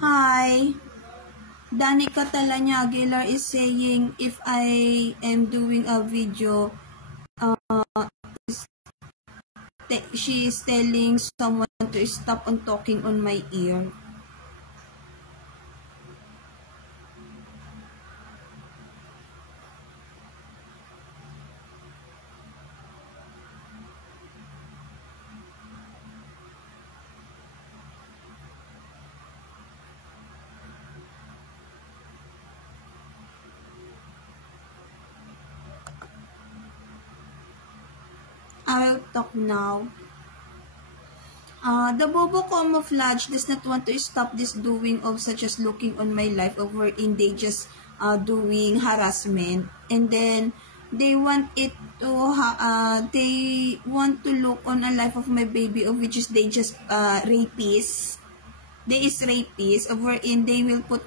Hi, Danica Talanya Aguilar is saying if I am doing a video, she is telling someone to stop on talking on my ear. I will talk now. The Bobo camouflage does not want to stop this doing of such as looking on my life over in they just doing harassment, and then they want it to they want to look on a life of my baby of which is they just rapists. They is rapists over in they will put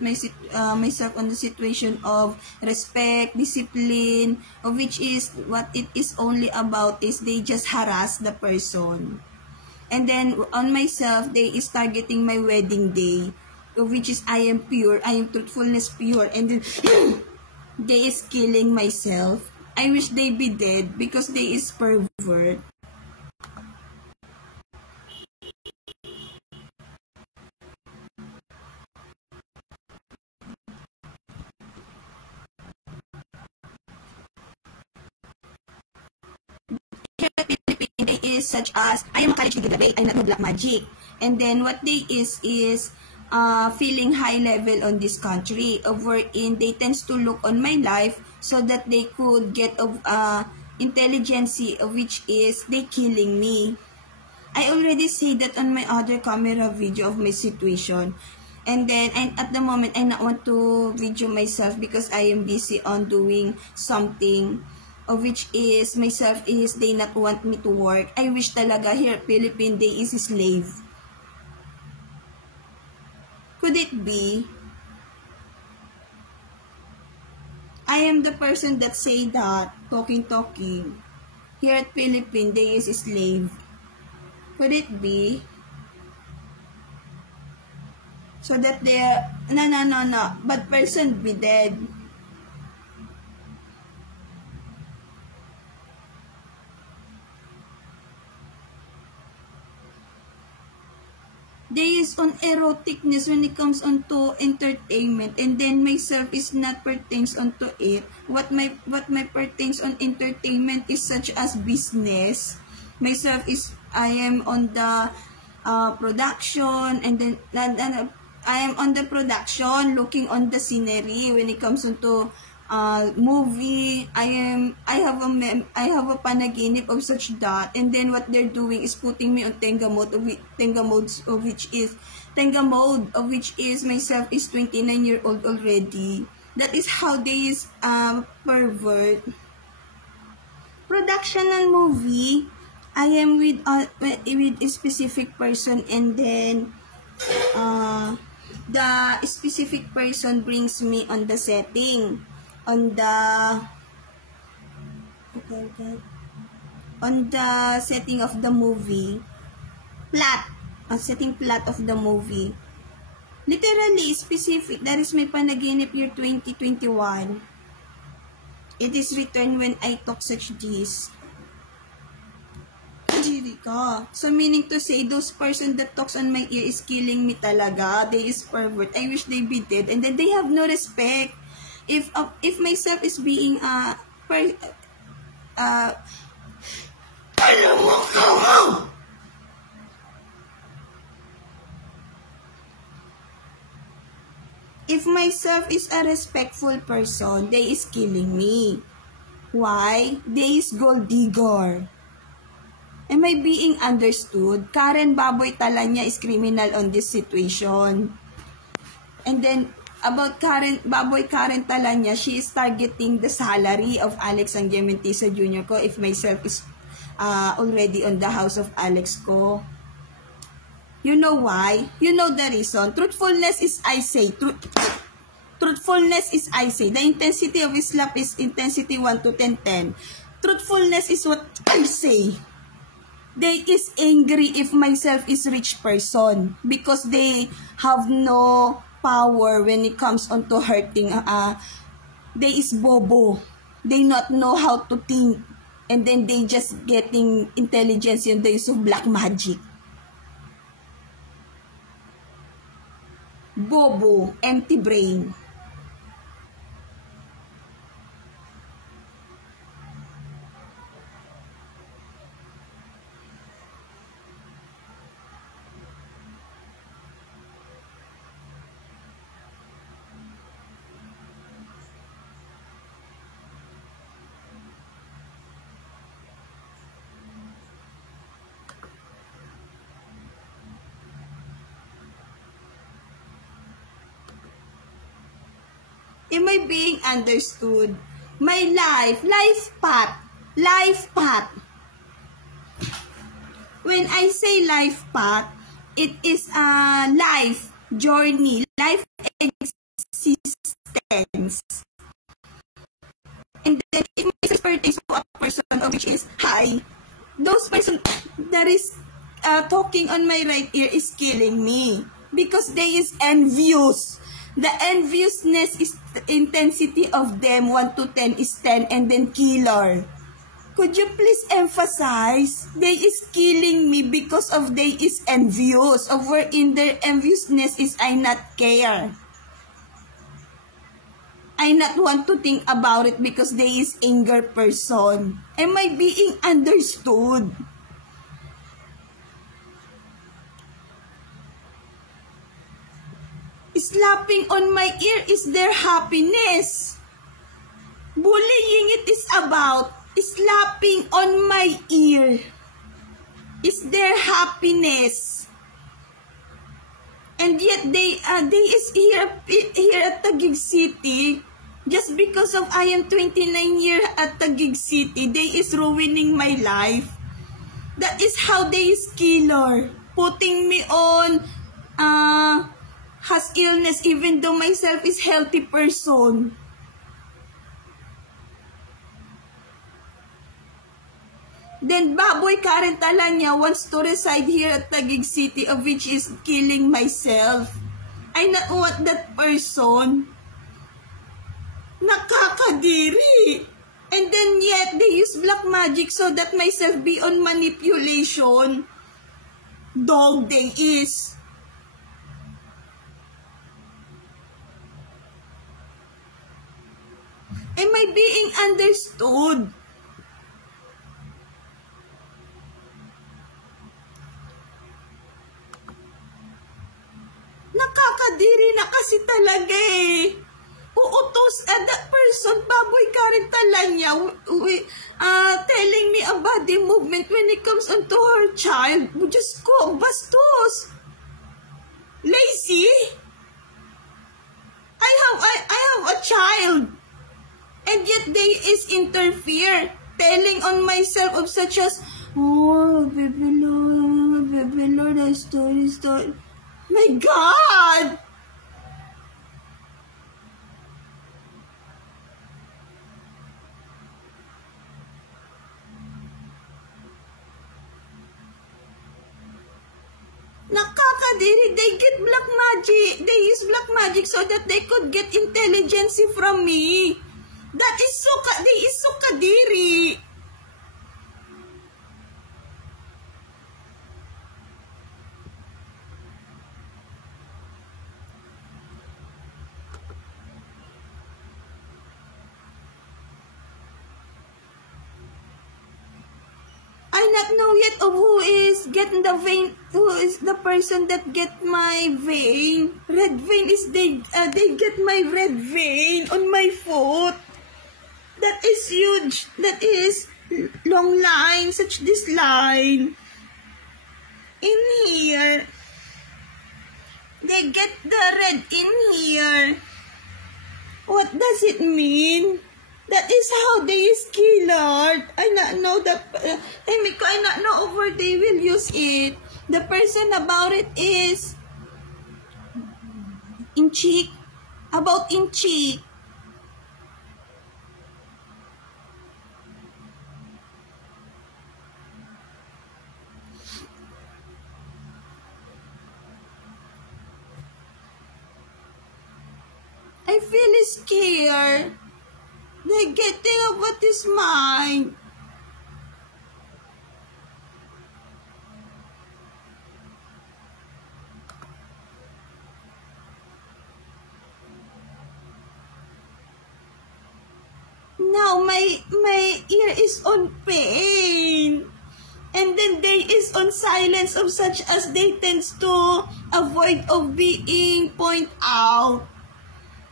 myself on the situation of respect, discipline, of which is what it is only about is they just harass the person. And then on myself, they is targeting my wedding day, which is I am pure, I am truthfulness pure, and then they is killing myself. I wish they be dead because they is pervert. They is such as I am a college degree, I'm not no black magic, and then what they is feeling high level on this country, wherein they tends to look on my life so that they could get intelligence, which is they killing me. I already see that on my other camera video of my situation, and then at the moment I not want to video myself because I am busy on doing something, of which is myself is they not want me to work. I wish talaga here Philippine they is slave. Could it be? I am the person that say that, talking. Here at Philippine they is slave. Could it be? So that they're, no, but person be dead. They is on eroticness when it comes on to entertainment, and then myself is not pertains onto it. What my pertains on entertainment is such as business. Myself is I am on the production, and then I am on the production looking on the scenery when it comes onto movie. I have a panaginip of such that, and then what they're doing is putting me on Tenga mode, of which is myself is 29-year-old already. That is how they is pervert. Production and movie, I am with a specific person, and then the specific person brings me on the setting, on the setting of the movie plot, setting plot of the movie. Literally specific. That is my panaginip year 2021. It is written when I talk such this. So meaning to say, those person that talks on my ear is killing me talaga. They is pervert. I wish they be dead. And then they have no respect. If myself is being if myself is a respectful person, they is killing me. Why? They is gold digger. Am I being understood? Karen Baboy Talanya is criminal on this situation. And then, about Karen Talanya, she is targeting the salary of Alex Angiamentisa Jr. ko if myself is already on the house of Alex ko. You know why? You know the reason. Truthfulness is I say. Truthfulness is I say. The intensity of his slap is intensity 1 to 10. Truthfulness is what I say. they is angry if myself is rich person because they have no power when it comes on to hurting. They is bobo. They not know how to think. And then they just getting intelligence in the use of black magic. Bobo, empty brain. Am I being understood? My life path. When I say life path, it is a life journey, life existence. And then if my pertains to a person which is high, those person that is talking on my right ear is killing me because they is envious. The enviousness is the intensity of them 1 to 10 is 10 and then killer. Could you please emphasize? They is killing me because of they is envious. Of wherein their enviousness is I not care. I not want to think about it because they is anger person. Am I being understood? Slapping on my ear is their happiness. Bullying it is about slapping on my ear is their happiness. And yet they is here at Taguig City just because of I am 29 years at Taguig City. They is ruining my life. That is how they is killer. Putting me on has illness even though myself is healthy person. Then Baboy Karen Talanya wants to reside here at Taguig City, of which is killing myself. I not want that person. Nakakadiri. And then yet they use black magic so that myself be on manipulation. Dog they is. Am I being understood? Nakakadiri na kasi talaga eh. Uutos that person, Baboy Karen Talanya, telling me a body movement when it comes onto her child. Diyos ko, bastos. Lazy. I have a child. And yet they is interfere, telling on myself of such as, oh, baby Lord, a story. My God! Nakakadiri, they get black magic. They use black magic so that they could get intelligence from me. That is so, they is so kadiri. I not know yet of who is getting the vein, who is the person that get my vein. Red vein is they get my red vein on my foot. That is huge. That is long line, such this line. In here. They get the red in here. What does it mean? That is how they is killed. I not know the I not know over they will use it. The person about it is in cheek. About in cheek. I feel scared. They're getting of what is mine. Now my ear is on pain. And then they is on silence of such as they tends to avoid of being point out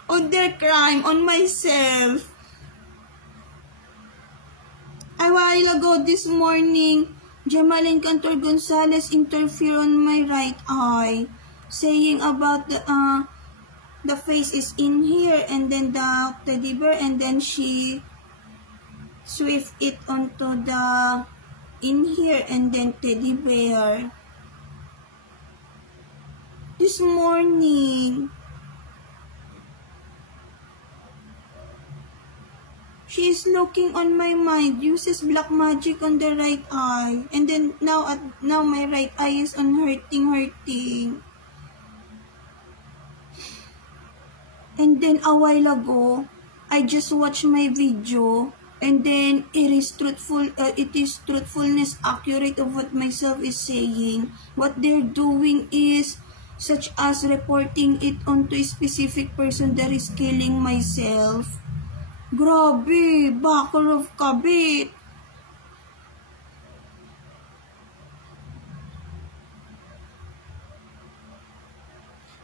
on their crime on myself. A while ago this morning, Jemaline Cantor Gonzalez interfered on my right eye, saying about the face is in here, and then the teddy bear, and then she swift it onto the in here, and then teddy bear. This morning, she is looking on my mind, uses black magic on the right eye, and then now my right eye is on hurting. And then a while ago, I just watched my video, and then it is truthfulness accurate of what myself is saying. What they're doing is such as reporting it onto a specific person that is killing myself. Grabe, bakal of kabit.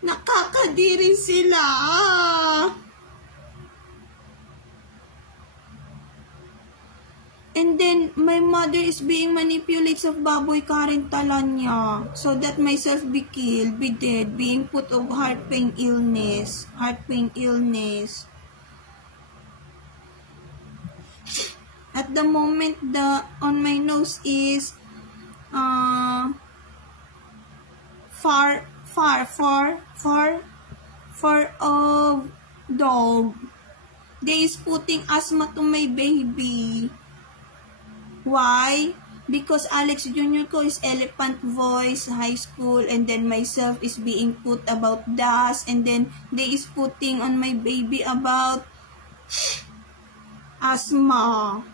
Nakakadiri sila. And then, my mother is being manipulated of baboy Karen Talanya, so that myself be killed, be dead, being put of heart pain illness. At the moment, on my nose is far of dog. They is putting asthma to my baby. Why? Because Alex Jr. ko is Elephant Voice High School, and then myself is being put about DAS, and then they is putting on my baby about asthma.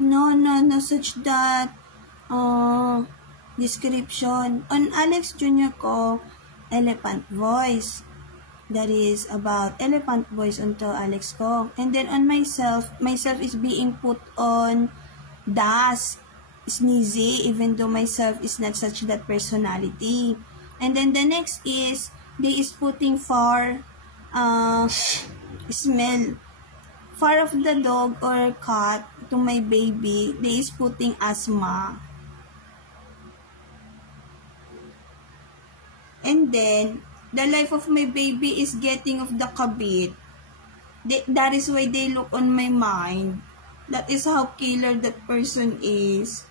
No, such that description. On Alex Jr. ko, Elephant Voice. That is about elephant voice onto Alex ko. And then on myself is being put on Das, sneezy, even though myself is not such that personality. And then the next is, they is putting far, smell. Far of the dog or cat to my baby, they is putting asthma. And then, the life of my baby is getting of the kabit. That is why they look on my mind. That is how killer that person is.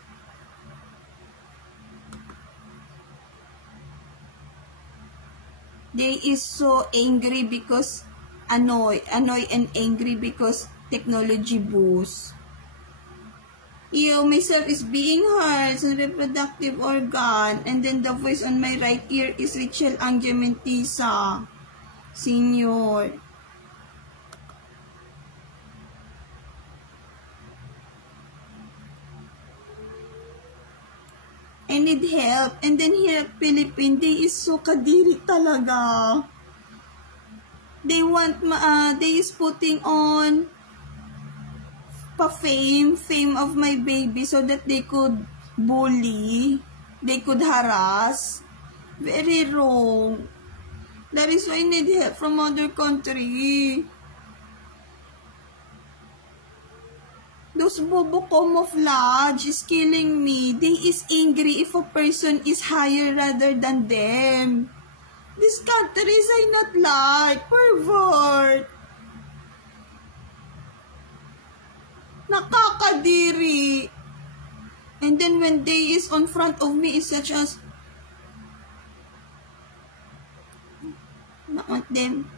They is so angry because annoy and angry because technology boost. Myself is being hurt sa reproductive organ, and then the voice on my right ear is Richel Angementisa, Senior. I need help. And then here at Philippines, they is so kadiri talaga. They want, they is putting on fame of my baby so that they could bully, they could harass. Very wrong. That is why I need help from other country. Those bobo camouflage is killing me. They is angry if a person is higher rather than them. These countries I not like. Pervert. Nakakadiri. And then when they is on front of me is such as, not want them.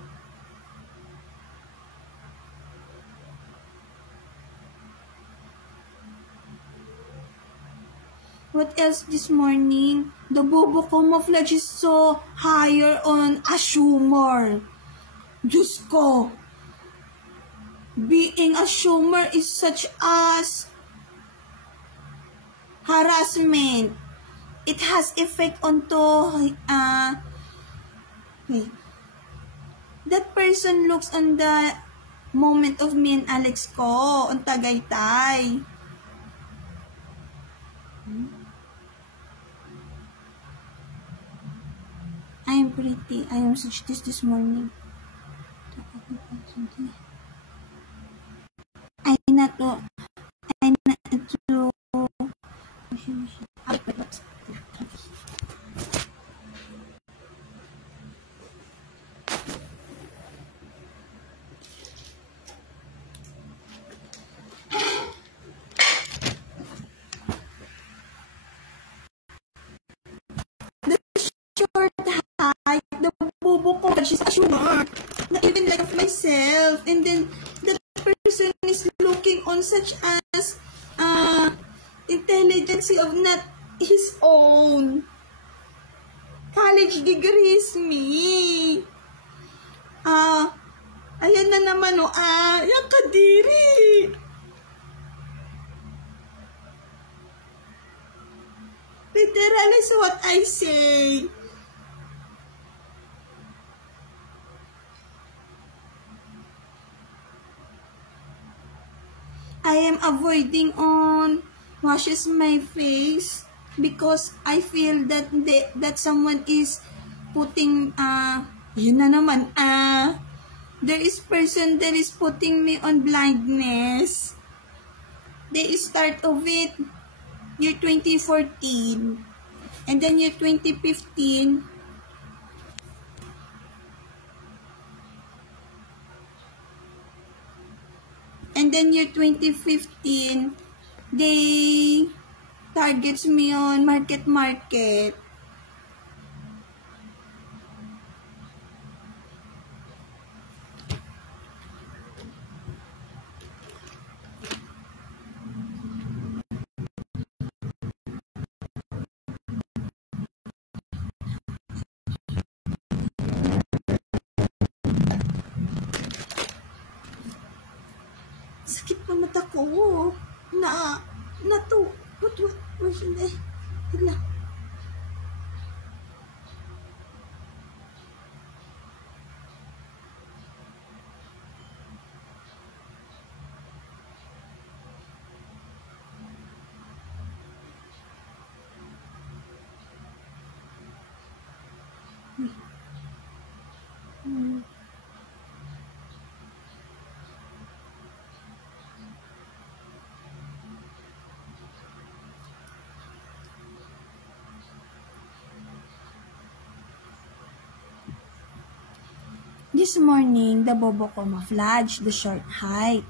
What else this morning? The bobo camouflage is so higher on assumer. Diyos ko. Being assumer is such as harassment. It has effect onto wait. That person looks on the moment of me and Alex ko on Tagaytay. I am pretty. I am such this morning. I not to. I not to. The short height, the bobo ko, she's a sure. Not even like of myself. And then the person is looking on such as intelligence of not his own. College degrees me. Ayan na naman yung kadiri. Literal is what I say. I am avoiding on washes my face because I feel that that someone is putting yun na naman there is person that is putting me on blindness. They start of it year 2014 and then year 2015 and then year 2015 they targets me on market. Sakit pa mata ko na to. What should I? Tignan. This morning, the bobo camouflage, the short height,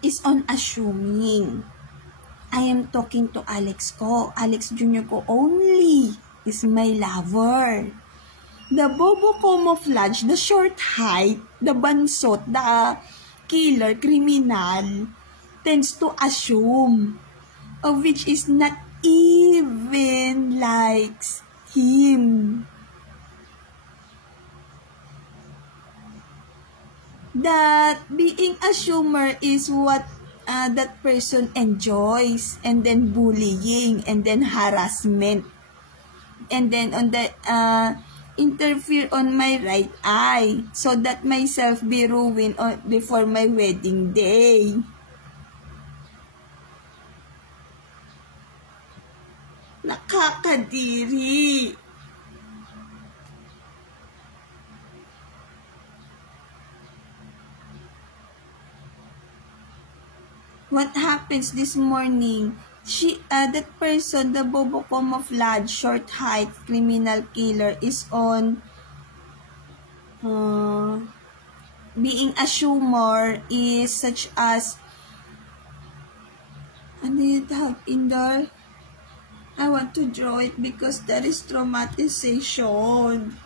is on assuming. I am talking to Alex ko. Alex Jr. ko only is my lover. The bobo camouflage, the short height, the bansot, the killer, criminal, tends to assume, of which is not even likes him. That being assumer is what that person enjoys, and then bullying, and then harassment, and then on the interfere on my right eye so that myself be ruined before my wedding day. Nakakadiri. What happens this morning? That person, the bobo camouflage, short height, criminal killer, is on being assumer is such as ano yung tawag in there? I want to draw it because there is traumatization.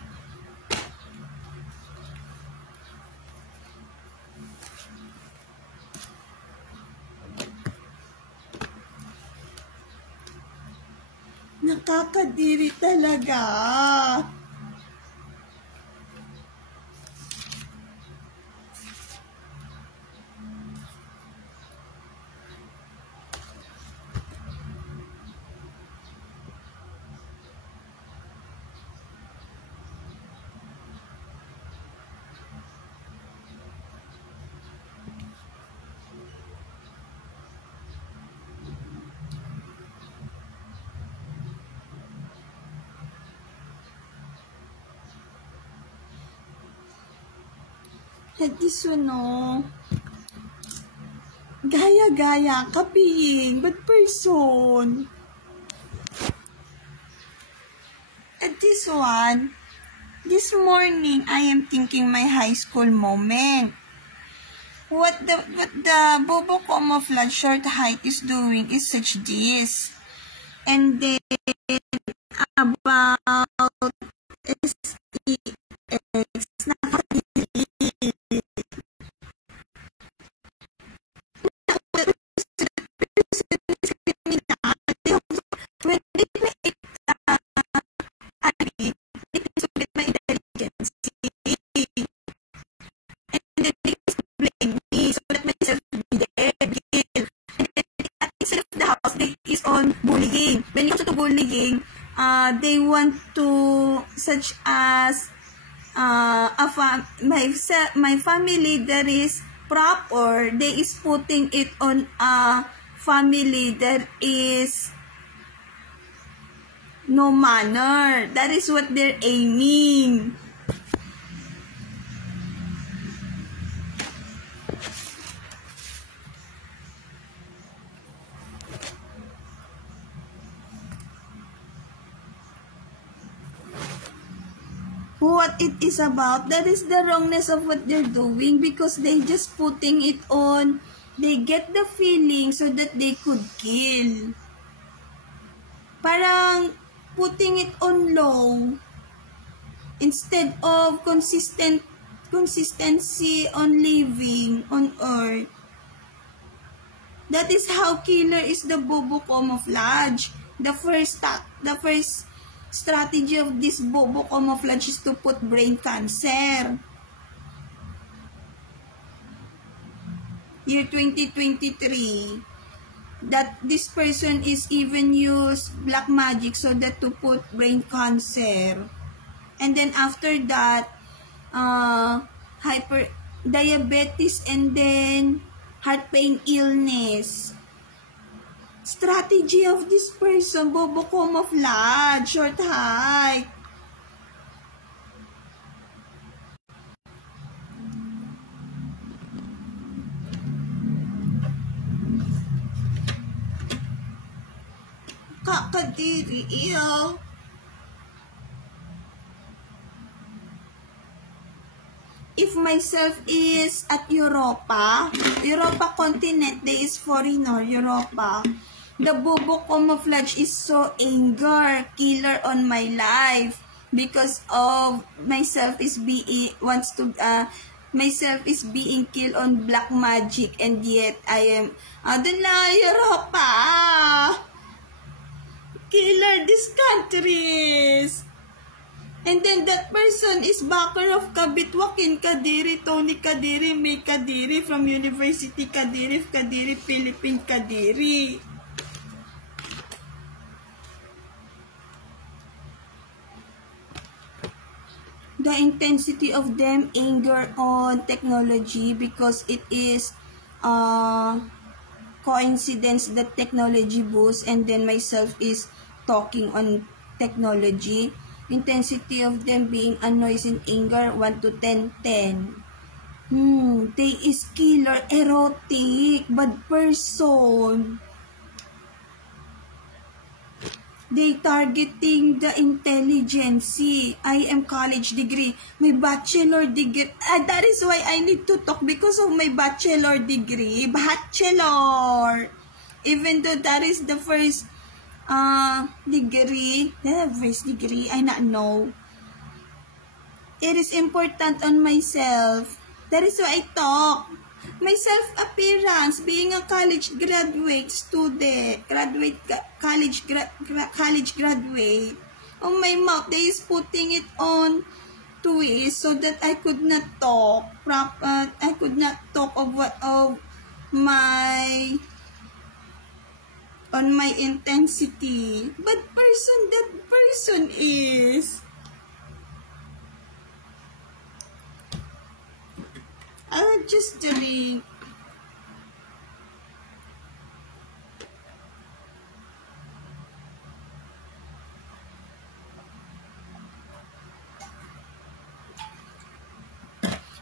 Nakakadiri talaga. Hadiso no. Gaya-gaya ka, being bad person. At this one, this morning I am thinking my high school moment. What the Bobo camouflage short height is doing is such this. And then about SEX when it may my intelligence and then they blame me so that myself be there and then instead of the house they is on bullying. When it comes to bullying, they want to such as my family that is proper, they is putting it on a family that is no manner. That is what they're aiming. What it is about, that is the wrongness of what they're doing because they just putting it on, they get the feeling so that they could kill. Parang putting it on low instead of consistency on living on earth. That is how killer is the Bobo camouflage. The first strategy of this Bobo camouflage is to put brain cancer. Year 2023. That this person is even use black magic so that to put brain cancer. And then after that, diabetes and then heart pain illness. Strategy of this person, Bobo camouflage, short height. Kakadiri, iyo. If myself is at Europa continent, there is foreigner, Europa. The Bobo camouflage is so anger, killer on my life because of myself is being myself is being killed on black magic and yet I am Europa. Killer these countries. And then that person is backer of Kabitwakin Kadiri, Tony Kadiri, May Kadiri from University Kadiri, Philippine Kadiri. The intensity of them anger on technology because it is coincidence that technology boosts and then myself is talking on technology. Intensity of them being annoyed in anger 1 to 10, 10. They is killer, erotic, bad person. They targeting the intelligence. I am college degree. My bachelor degree. That is why I need to talk because of my bachelor degree. Bachelor. Even though that is the first degree, I not know. It is important on myself. That is why I talk. My self-appearance, being a college graduate student, college graduate. On my mouth, they is putting it on twist so that I could not talk. I could not talk of my on my intensity. But that person is. I'll just drink.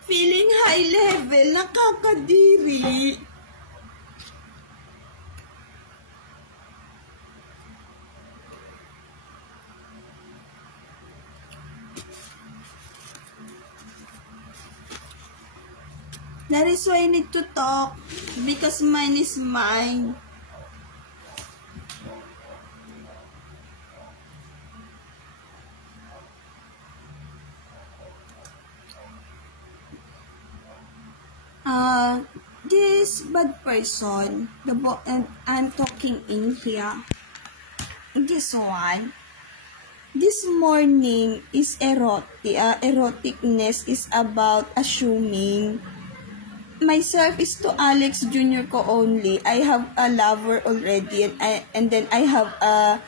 Feeling high level, nakakadiri. That is why I need to talk, because mine is mine. This bad person, and I'm talking in here. This one, this morning is erotic. Eroticness is about assuming myself is to Alex Jr. ko only. I have a lover already, and then I have a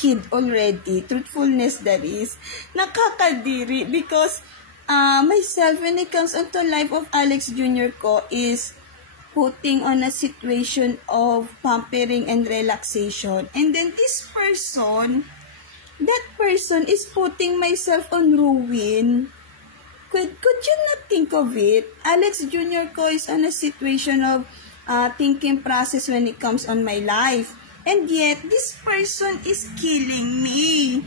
kid already. Truthfulness, that is. Nakakadiri because myself, when it comes onto life of Alex Jr. ko, is putting on a situation of pampering and relaxation. And then this person, that person is putting myself on ruin. Could you not think of it? Alex Jr. ko is on a situation of thinking process when it comes on my life. And yet, this person is killing me.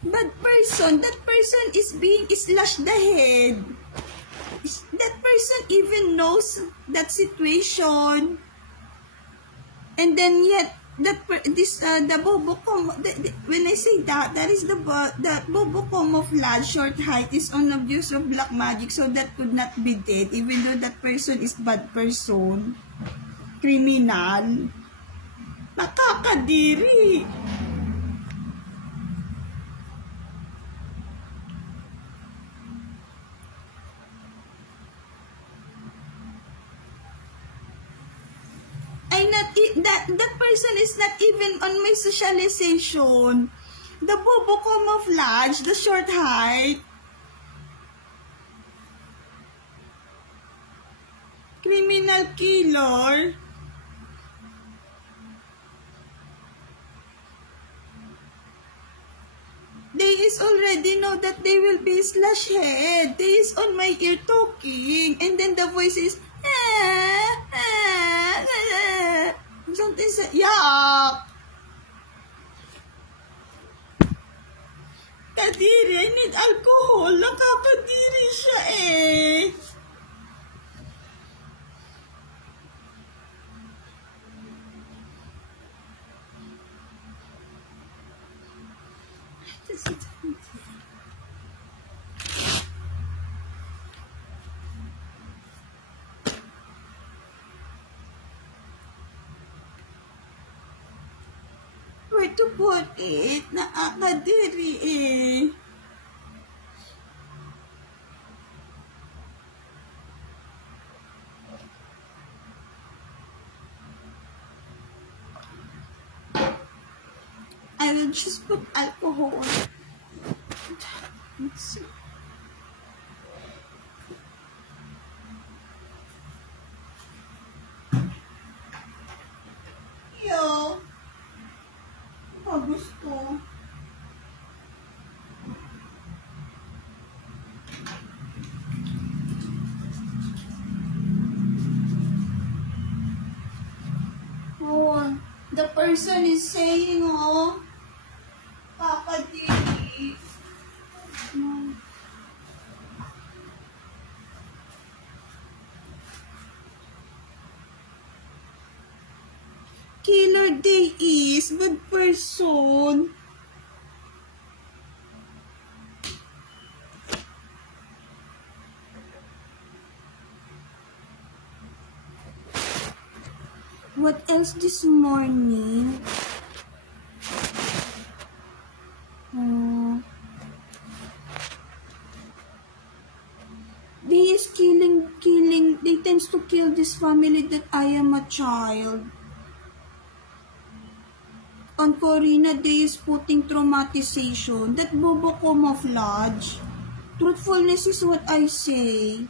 That person is being slashed the head. That person even knows that situation. And then yet, the Bobocom, when I say that is the Bobocom of Vlad, short height, is on abuse of black magic, so that could not be dead, even though that person is bad person. Criminal. Nakakadiri. That person is not even on my socialization. The bobo camouflage, the short height. Criminal killer. They is already know that they will be slash head. They is on my ear talking. And then the voice is something said, yuck. Kadiri, I need alcohol. Nakakadiri siya eh. Where to put it? Nakakadiri eh. I will just put alcohol. Let's see. Yo. Gusto. Oh, the person is saying, oh, kakadiri. Killer day is bad person. What else this morning? They is killing, they tends to kill this family that I am a child. On Corina, they is putting traumatization, that bobo camouflage. Truthfulness is what I say.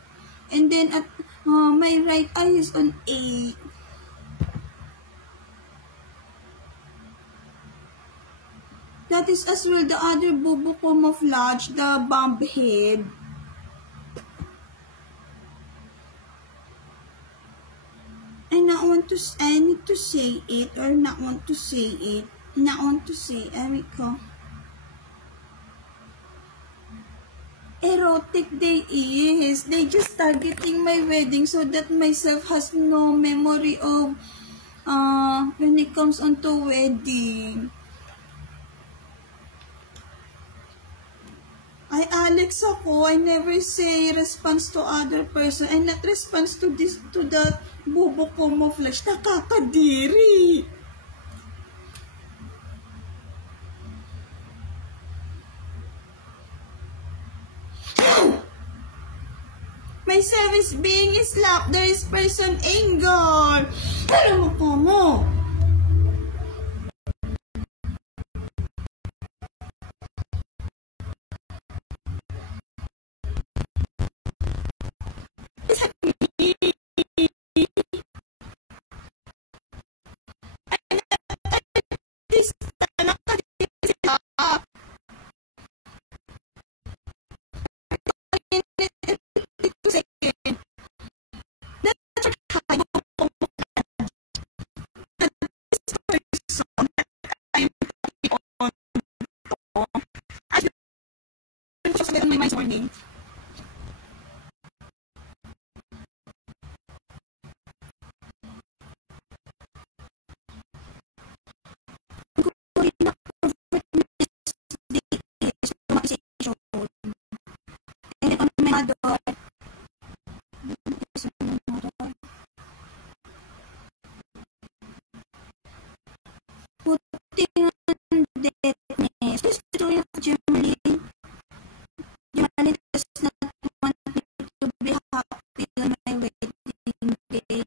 And then at my right eye is on 8. That is as well the other bobo camouflage, the bomb head. I need to say it or not want to say it. Not want to say, Eriko. Erotic they is. They just targeting my wedding so that myself has no memory of when it comes onto wedding. I Alex ako, I never say response to other person. I not response to this, to the bobo camouflage. Nakakadiri. Myself is being slapped. There is person anger. Ano mo po mo? Morning. Putting on deadness. The story of Germany. Germany does not want me to be happy on my wedding day.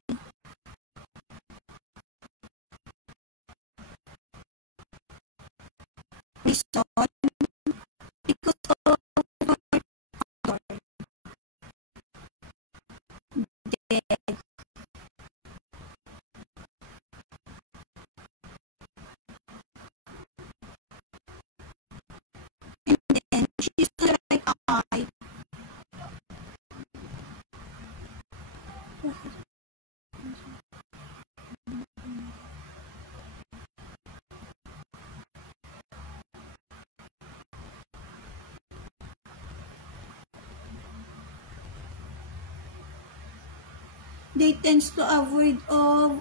Reason? Because of dead. And then she's like I. They tends to avoid of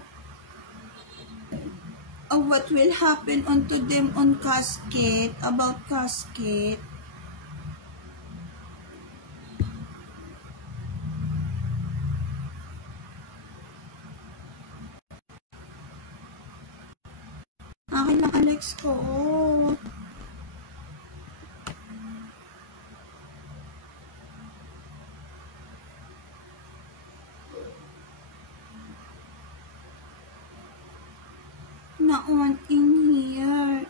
what will happen onto them on casket, about casket. Akin lang Alex ko. Not one in here.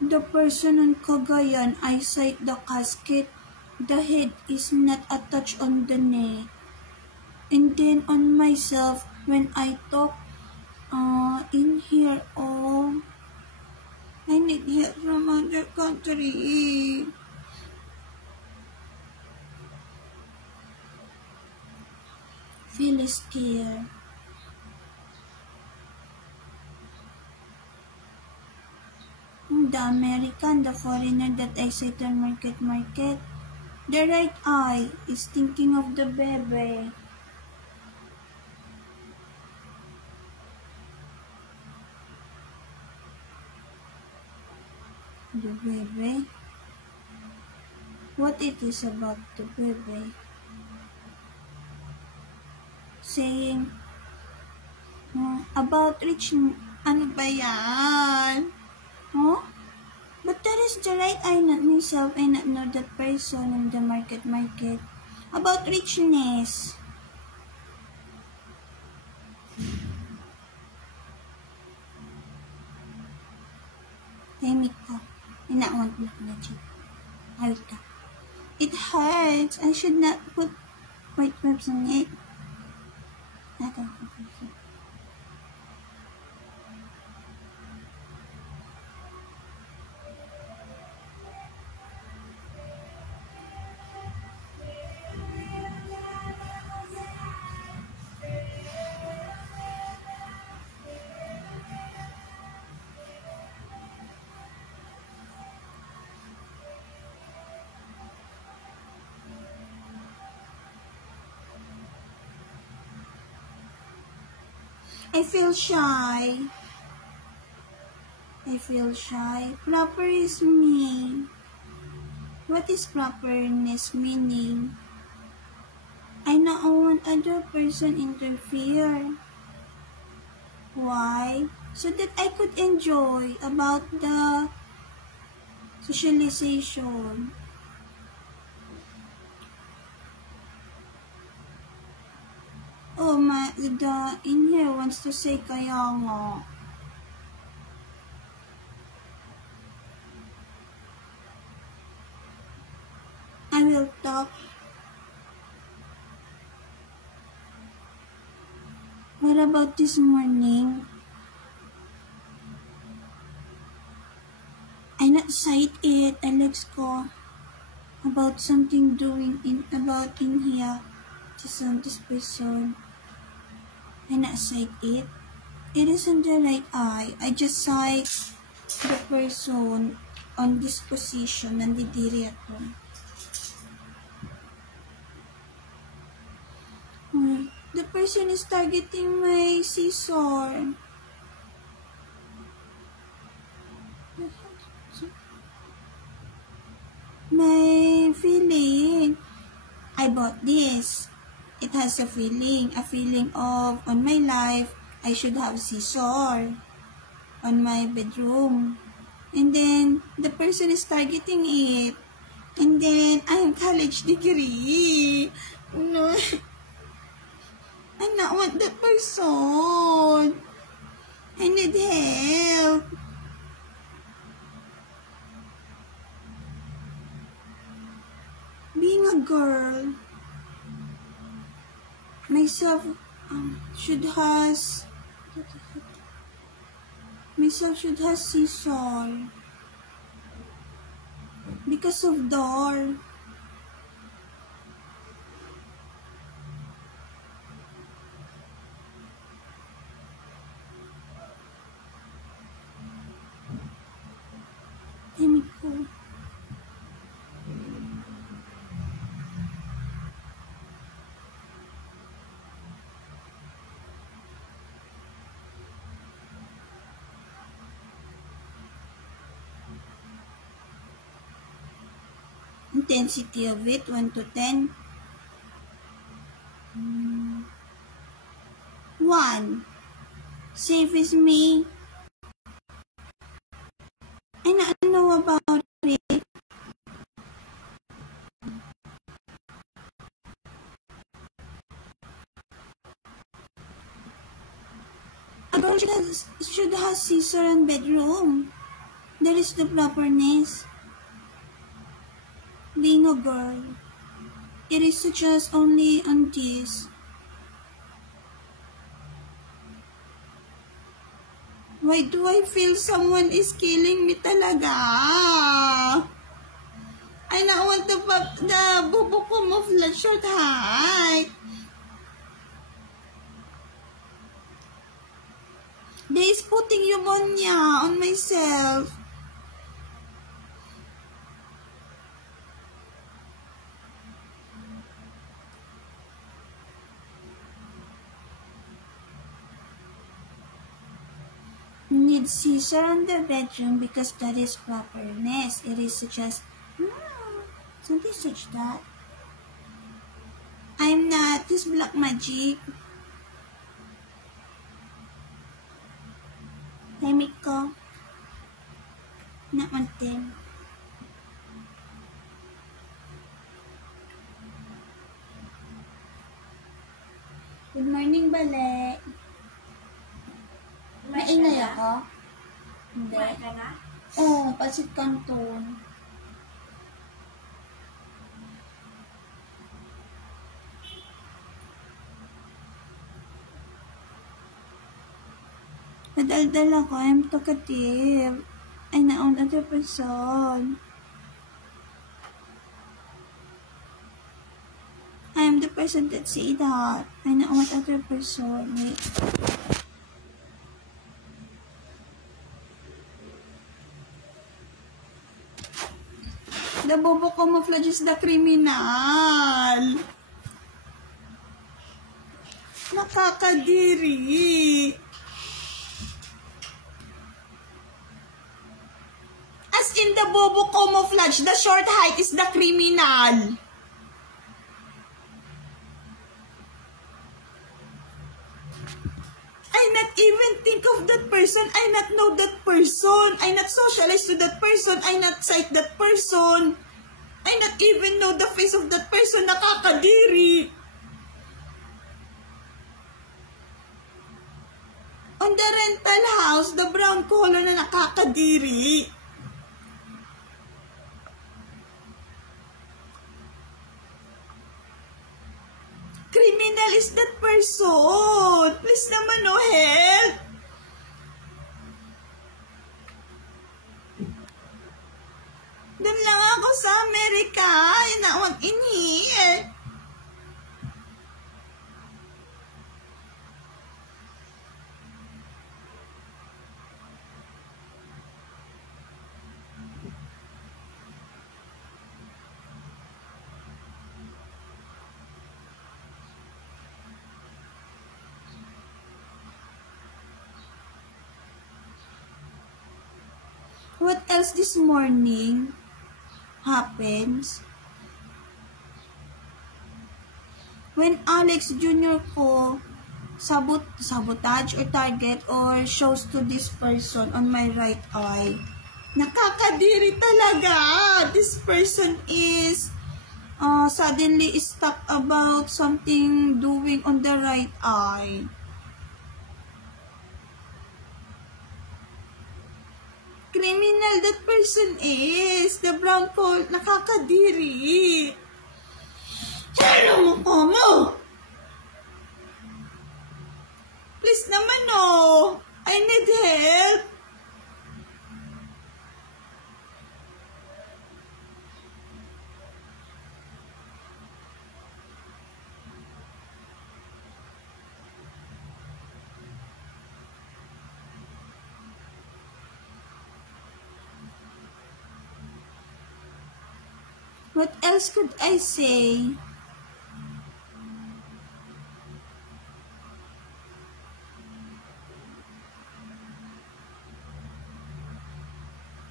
The person on Cagayan, I sight the casket. The head is not attached on the neck. And then on myself, when I talk in here, oh, I need help from other country. Feel scared. The American, the foreigner that I said on market. The right eye is thinking of the baby. The baby. what it is about the baby. Saying, about rich, ano ba yan? Huh? But that is the right I not myself, I not know that person in the market. About richness. Tahimik ka. Inaawat na legit. Awit ka. It hurts. I should not put white webs on it. I feel shy. Proper is me. What is properness meaning? I not want other person interfere. Why? So that I could enjoy about the socialization. Oh, the in here wants to say kaya nga. I will talk. What about this morning? I not cite it, Alex ko. About something doing in here. Just on this person. I not cite it. It isn't the right eye. I just cite the person on this position. Nandidiri ako. The person is targeting my scissor. My feeling. I bought this. It has a feeling of, on my life, I should have scissor on my bedroom. And then, the person is targeting it. And then, I have college degree. No. I not want that person. I need help. Being a girl, myself should has scissor because of door. Timid ko. Intensity of it, 1 to 10. 1. Safe is me. I not know about it. A girl should have scissor and bedroom. There is the properness. Being a girl, it is just only on this. Why do I feel someone is killing me talaga? I not want the bubukom of short height. They is putting pneumonia on myself. Need scissor on the bedroom because that is properness. It is just Something such that. I'm not. This black magic. Tahimik ko. Not one thing. Good morning, Bale. Naingay ako? Hindi. Kumain ka na? Oo, pasit canton. Nadaldal ako. I'm talkative. I naon other person. I am the person that say that. I naon other person. Wait. The bobo camouflage is the criminal. Nakakadiri. As in the bobo camouflage, the short height is the criminal. I not even think of that person. I not know that person. I not socialize to that person. I not sight that person. I not even know the face of that person. Nakakadiri. On the rental house, the brown color na nakakadiri. Criminal is that person. Please naman, no help. Doon lang ako sa Amerika. Inawag inhiit. What else this morning happens? When Alex Jr. ko sabotage or target or shows to this person on my right eye, nakakadiri talaga. This person is suddenly stuck about something doing on the right eye. Criminal that person is. The brown coat, nakakadiri. Ano mo? Please naman, no. I need help. What else could I say?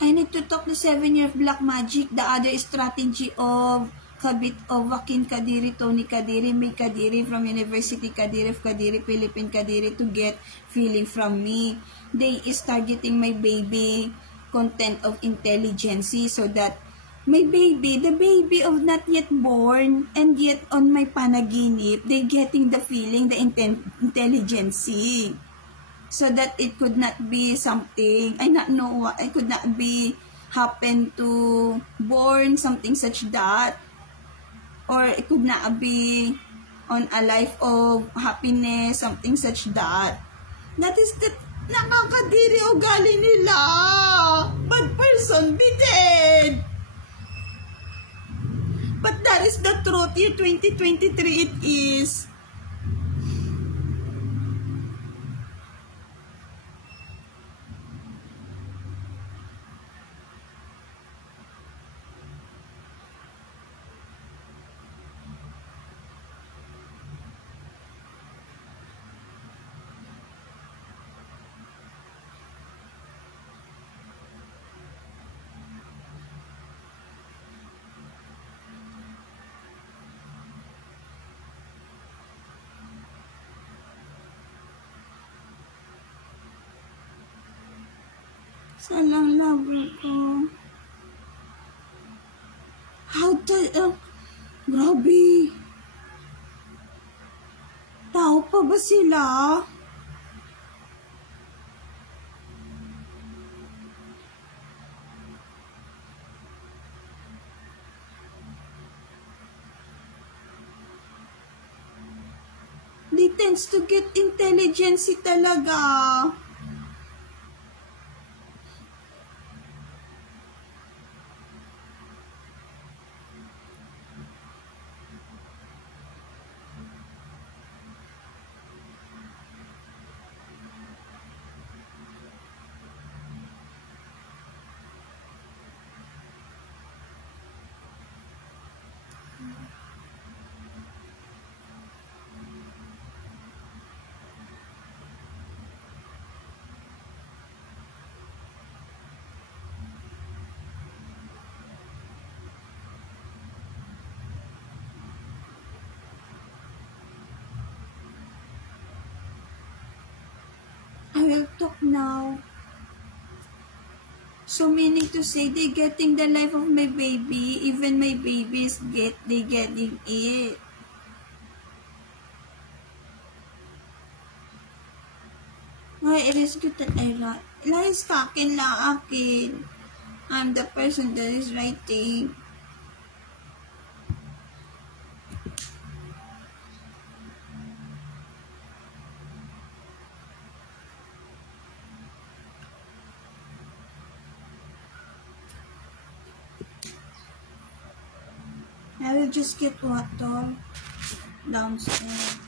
I need to talk the 7-year black magic, the other strategy of Kabit of Joaquin Kadiri, Tony Kadiri, May Kadiri from University Kadiri of Kadiri, Philippine Kadiri to get feeling from me. They is targeting my baby content of intelligence so that my baby, the baby of not yet born and yet on my panaginip, they getting the feeling, the intelligence. So that it could not be something, I not know what, I could not be happen to born something such that, or it could not be on a life of happiness, something such that. That is the nakakadiri ugali nila. Bad person, be dead. But that is the truth. Year 2023 it is. Saan lang lover ko? How the... grabe. Tao pa ba sila? They tends to get intelligence talaga. I will talk now. So meaning to say, they getting the life of my baby. Even my babies they getting it. Why it is good that I write. Lies ka akin lang akin. I'm the person that is writing. I will just get water downstairs.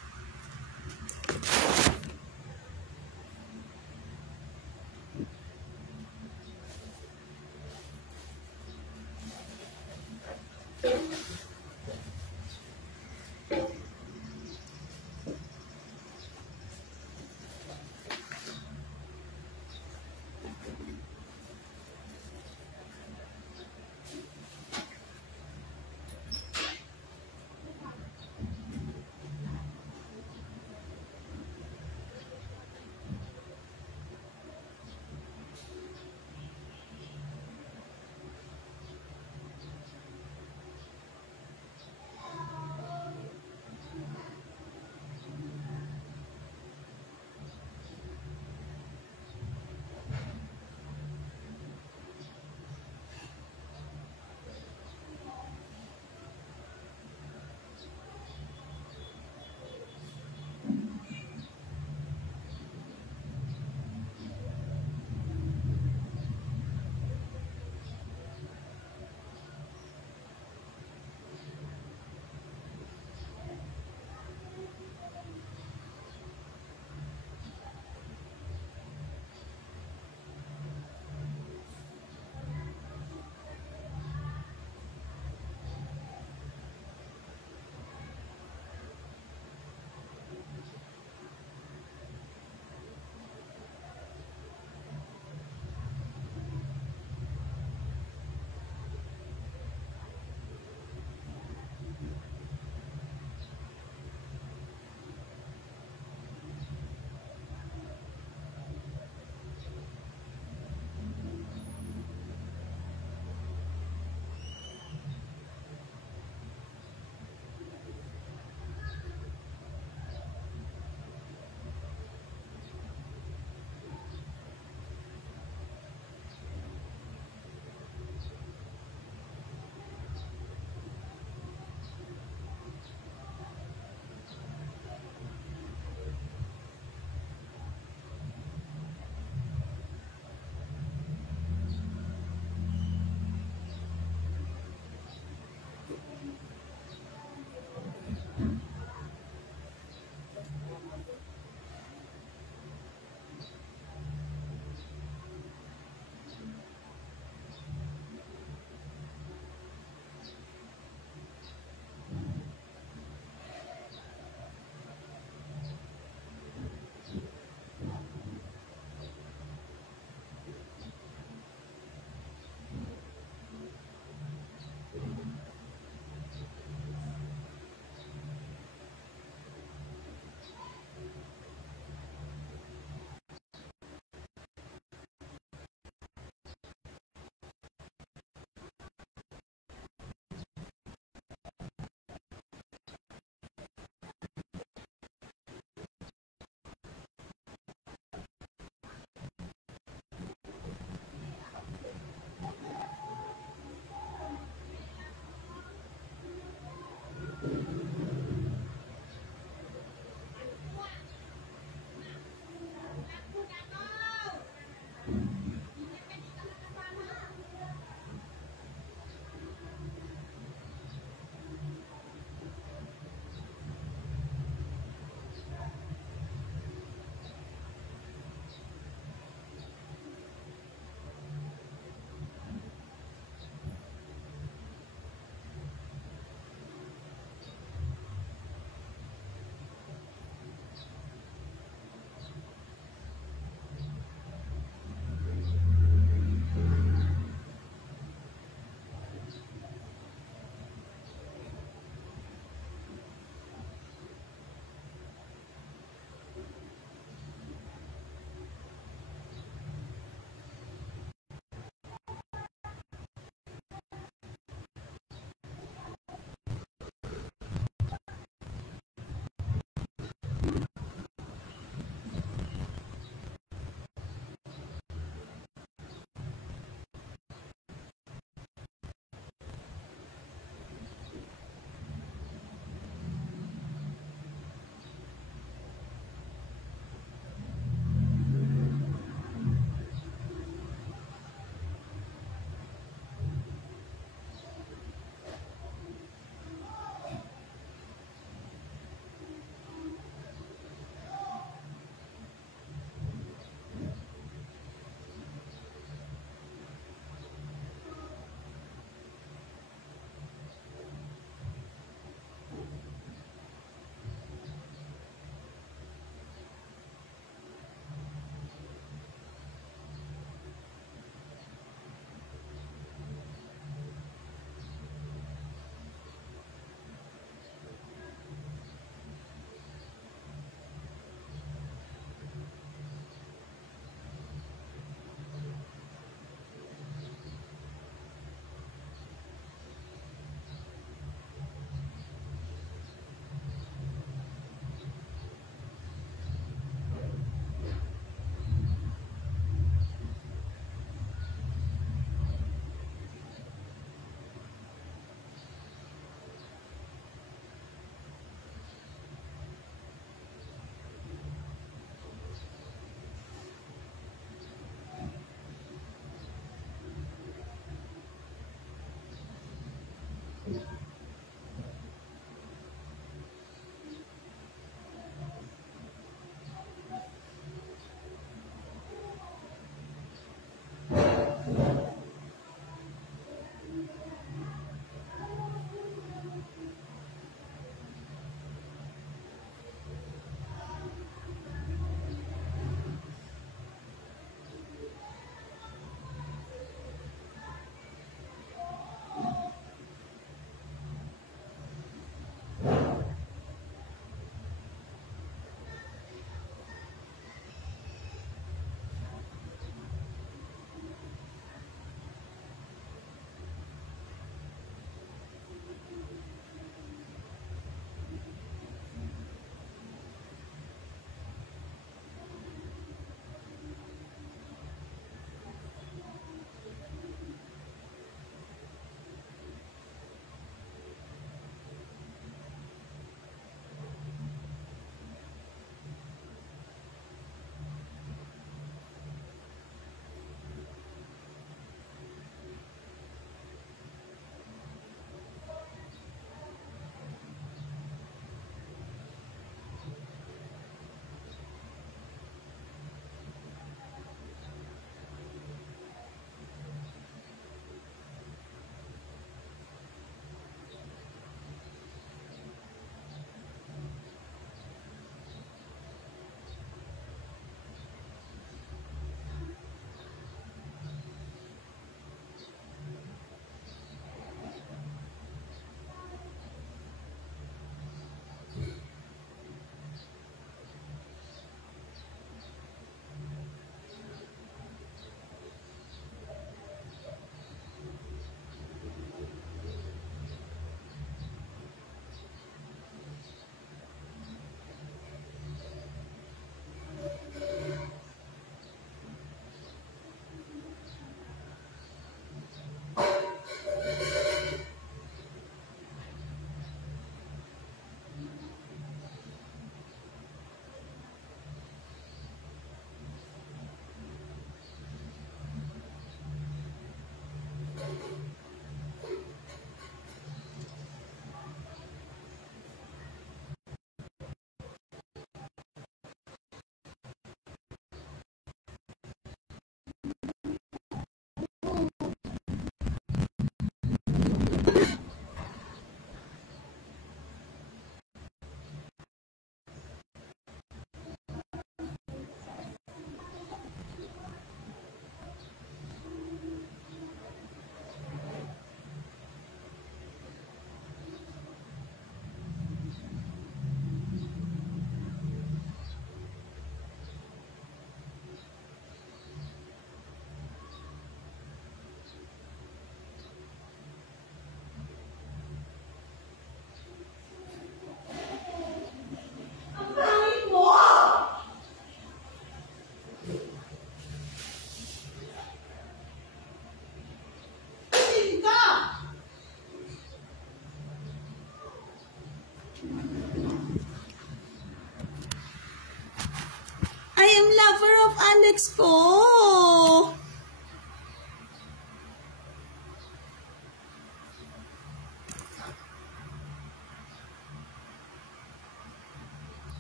lover of Alex ko.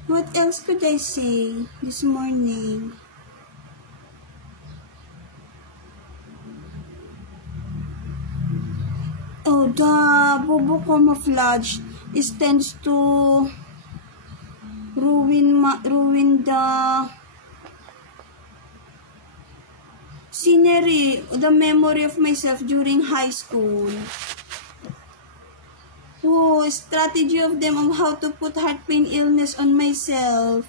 What else could I say this morning? Oh, the bobo camouflage tends to ruin the scenery, the memory of myself during high school. Oh, strategy of them on how to put heart pain illness on myself.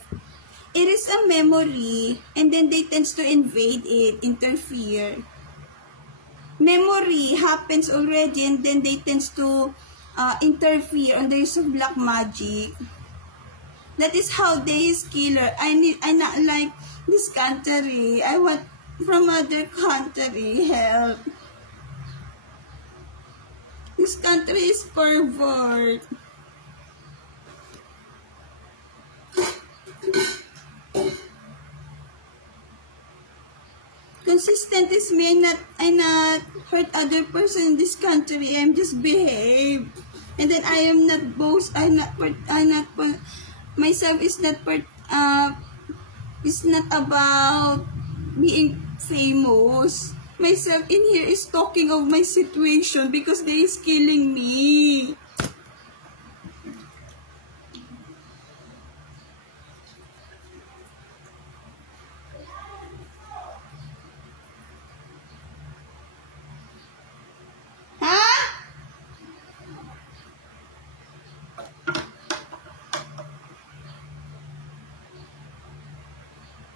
It is a memory, and then they tends to invade it, interfere. Memory happens already, and then they tends to interfere on the use of black magic. That is how they is killer. I not like this country. I want from other country help. This country is pervert. Consistent is me. I not hurt other person in this country. I'm just behave. And then I am not boast. Myself is not about being famous. Myself in here is talking of my situation because they is killing me.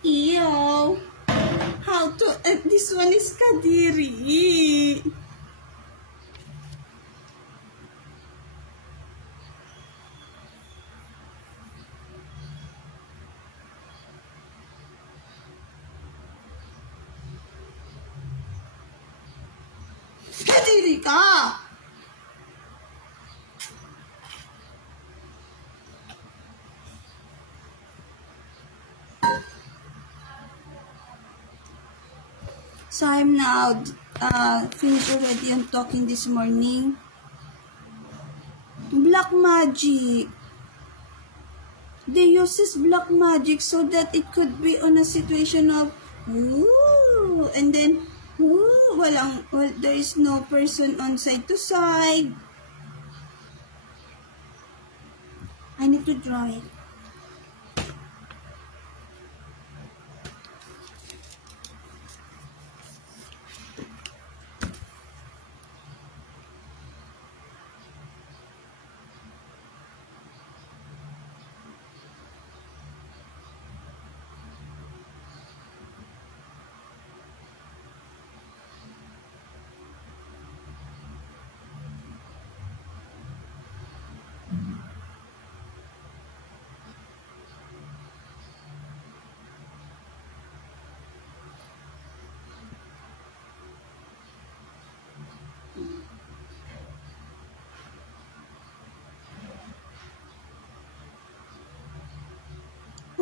Ew. How to, this one is Kadiri. Kadiri ka. So I'm now finished already on talking this morning. Black magic. They uses black magic so that it could be on a situation of ooh, and then ooh, there is no person on side to side. I need to draw it.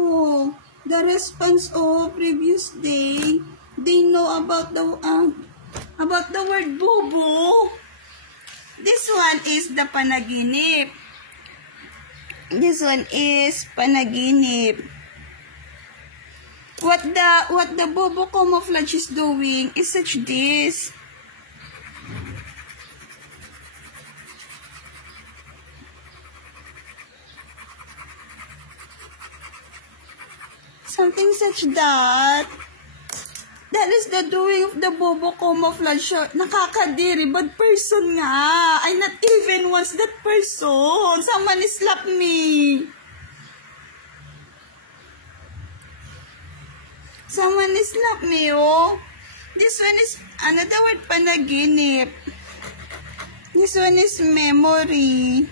Oh, the response of previous day, they know about the word bobo. This one is the panaginip. This one is panaginip. What the bobo camouflage is doing is such this. Something such that. That is the doing of the bobo camouflage. Nakakadiri, bad person nga. I not even wants that person. Someone slap me. Someone slap me, oh. This one is, another word, panaginip. This one is memory.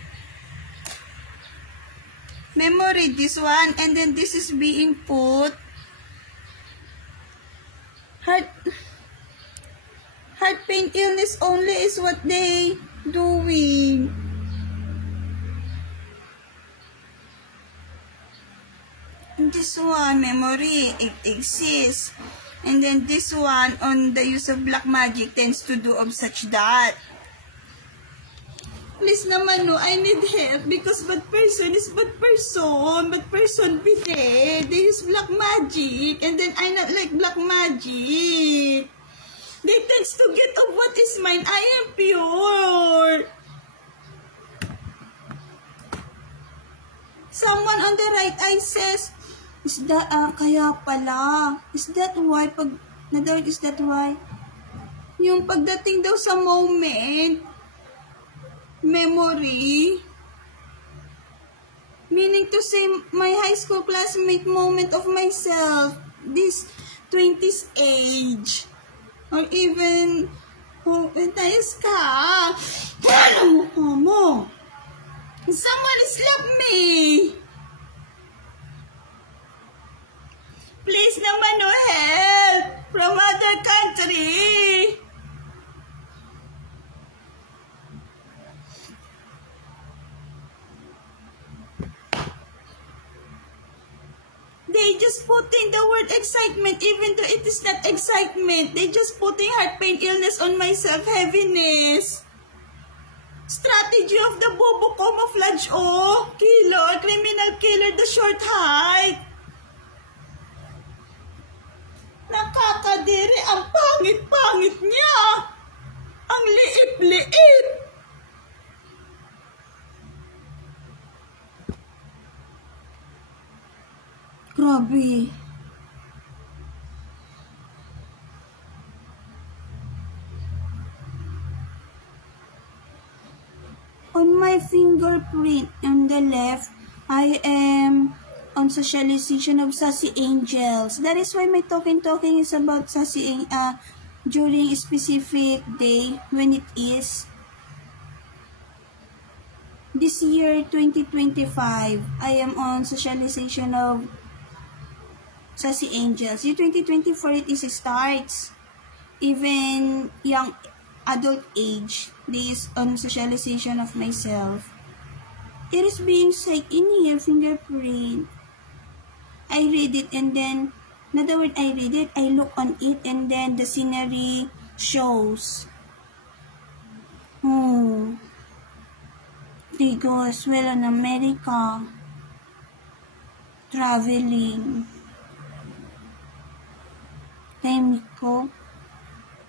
Memory, this one, and then this is being put. Heart pain illness only is what they doing. then this one, memory, it exists. And then this one, on the use of black magic, tends to do of such that. Please naman, no, I need help because bad person is bad person. Bad person be there. They use black magic. And then I not like black magic. They tends to get of what is mine. I am pure. Someone on the right eye says, is that, kaya pala. Is that why? Is that why? Yung pagdating daw sa moment, memory, meaning to say, my high school classmate moment of myself, this 20s age, or even, tayos ka, ano mo? Someone slap me! Please naman, no help from other country. They just put in the word excitement even though it is not excitement. They just putting heart pain, illness on myself, heaviness. Strategy of the bobo camouflage, oh. Killer, criminal killer, the short height. Nakakadiri, ang pangit-pangit niya. Ang liip-liip. Grabe. On my fingerprint on the left, I am on socialization of Sassy Angels. That is why my talking is about Sassy during a specific day when it is. This year, 2025, I am on socialization of Sassy Angels. Year 2024, it is starts. Even young adult age, this on socialization of myself. It is being said in here, fingerprint. I read it and then, another word, I read it, I look on it, and then the scenery shows. They go as well in America, traveling. Time ko,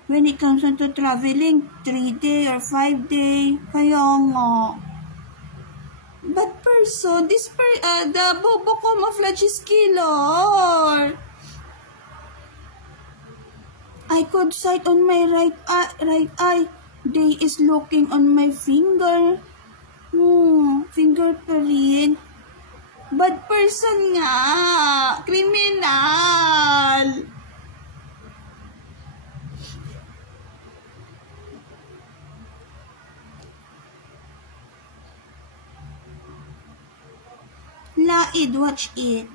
when it comes to traveling, 3-day or 5-day, kaya nga. But person, the bobo camouflage is killer. I could sight on my right eye. They is looking on my finger. Fingerprint. Bad person nga. Criminal. Laid, watch it.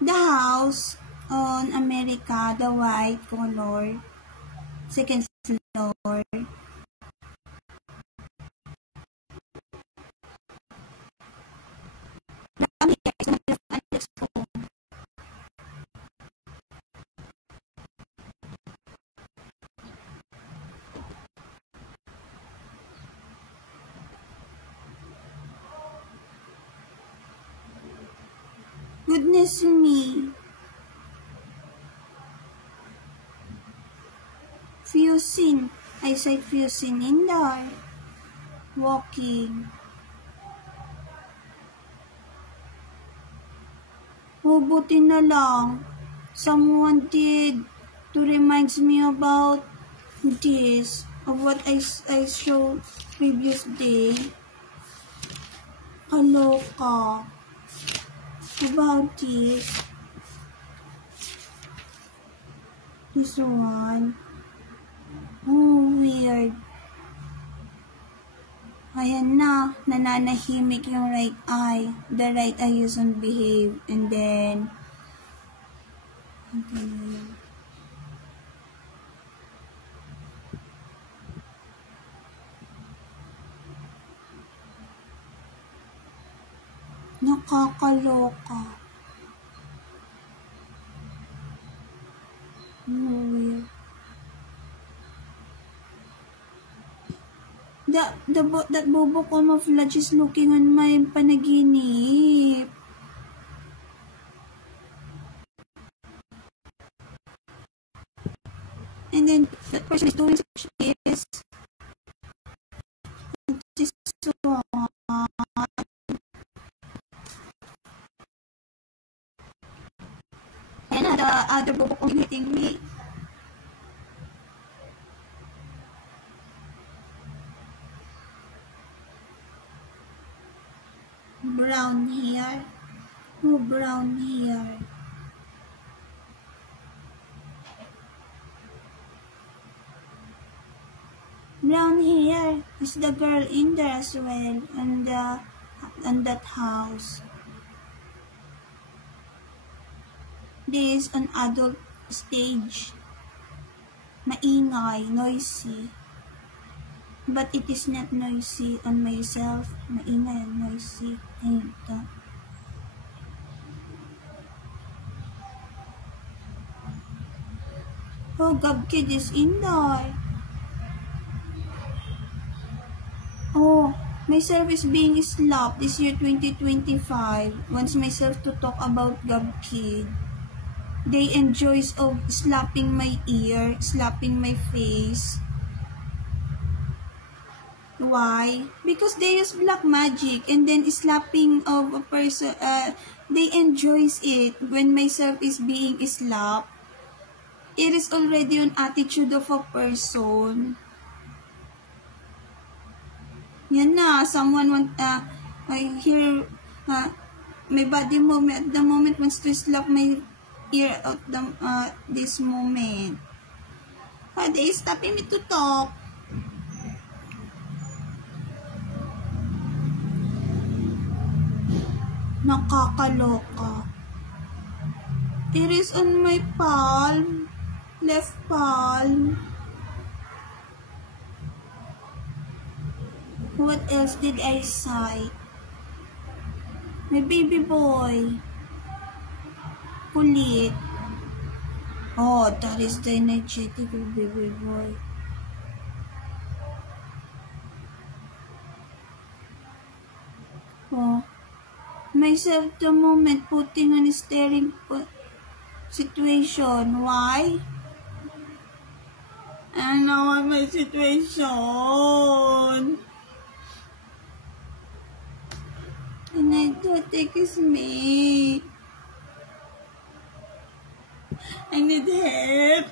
The house on America, the white color, second floor. Goodness me. Fusing. I said fusing in there. Walking. Buti na lang. Someone did to reminds me about this, of what I showed previous day. Kaloka. About this one. Weird. Ayan na, nananahimik yung right eye. The right eye doesn't behave. And then, continue. Nakakaloka. Weird. That bobo camouflage is looking on my panaginip. And then that person is doing such this. This is so and the other bobo hitting me. Brown hair. Oh, brown hair. Brown hair is the girl in there as well, on that house. This is an adult stage. Maingay, noisy. But it is not noisy on myself. Maingay and noisy. Ayun to. Oh, Gabkid is in there. Oh, myself is being slapped this year 2025. Wants myself to talk about Gabkid. They enjoys of slapping my ear, slapping my face. Why? Because they use black magic and then slapping of a person. They enjoys it when myself is being slapped. It is already an attitude of a person. Yan na, someone want, I hear, my body movement at the moment wants to slap my ear at this moment. They is stopping me to talk. Nakakaloka. It is on my palm, left palm. What else did I say? My baby boy. Kulit. Oh, that is the energetic baby boy. Oh. Myself the moment putting on a staring situation. Why? I know what my situation. And I don't think it's me. I need help.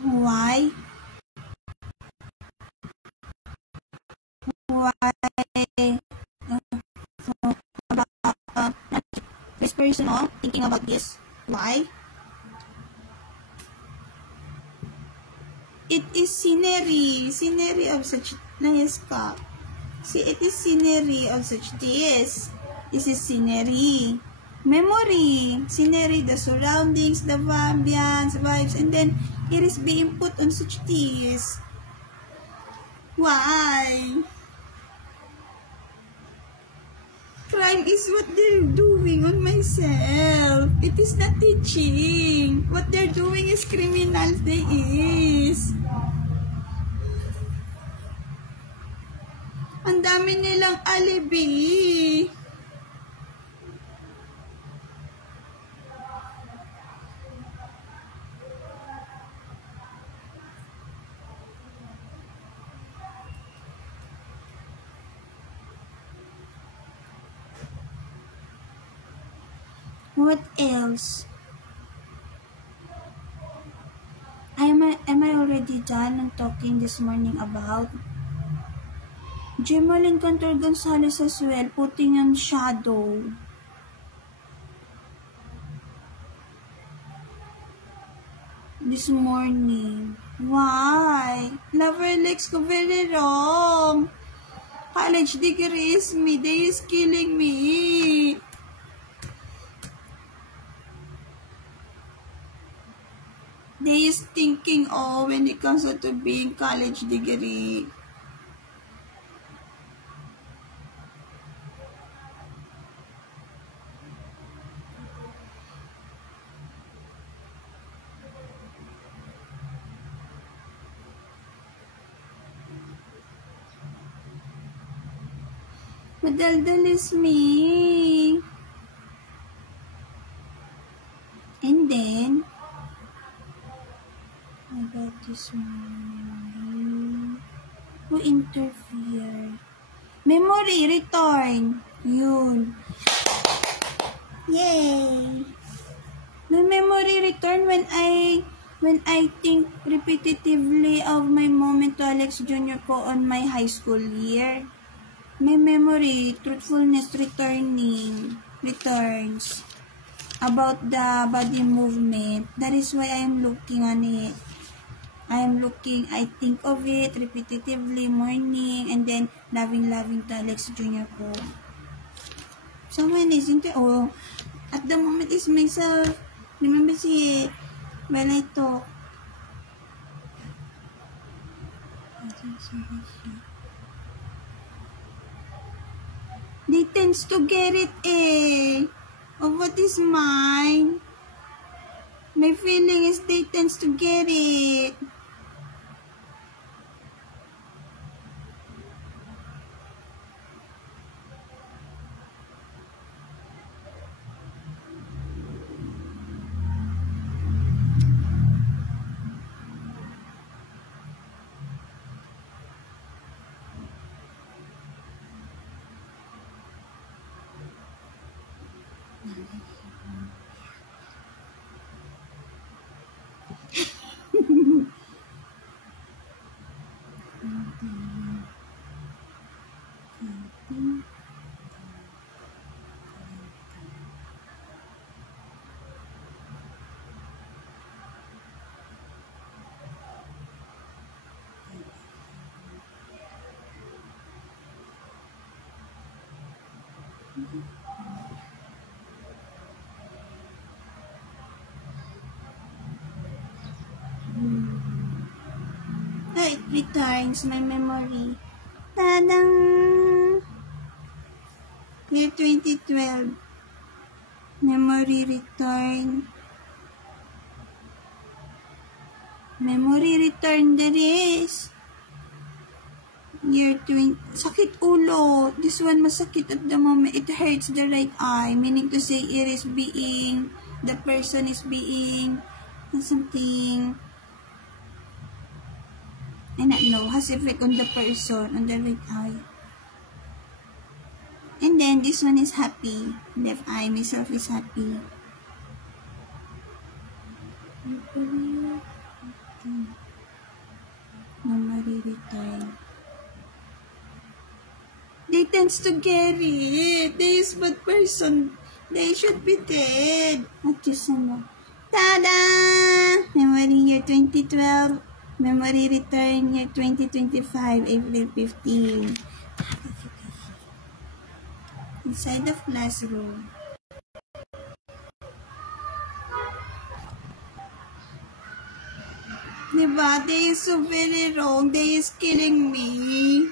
Why? Why? This personal thinking about this. Why? It is scenery of such nice cup. See, it is scenery of such this. This is scenery. Memory, scenery, the surroundings, the ambience, vibes, and then it is being put on such this. Why? Crime is what they're doing on myself. It is not teaching. What they're doing is criminal. They is. Ang dami nilang alibi. What else? Am I already done on talking this morning about Jemalyn Cantor Gonzalez as well, putting on shadow. this morning. Why? Lover likes ko very wrong. College degree is me. They is killing me. They is thinking, oh, when it comes to being college degree. Madaldal is me. And then, I got this one. Who interfered? Memory return. Yun. Yay! The memory return when I think repetitively of my moment to Alex Jr. ko on my high school year. My memory, truthfulness returns about the body movement. That is why I am looking on it. I think of it repetitively morning and then loving to Alex Jr. ko. So when isn't it? Oh, at the moment is myself. Remember si when I talk. They tends to get it of what is mine. My feeling is they tends to get it. It returns my memory. Tadang! Year 2012. Memory return. Memory return there is. Year 20. Sakit ulo. This one masakit at the moment. It hurts the right eye. Meaning to say the person is being something, I don't know, has effect on the person, on the right eye. And then this one is happy. Left eye, myself is happy. Memory return. They tends to get it. They is bad person. They should be dead. At just ano. Tada! Memory year 2012. Memory return year 2025, April 15. Inside the classroom. Diba? They is so very wrong. They is killing me.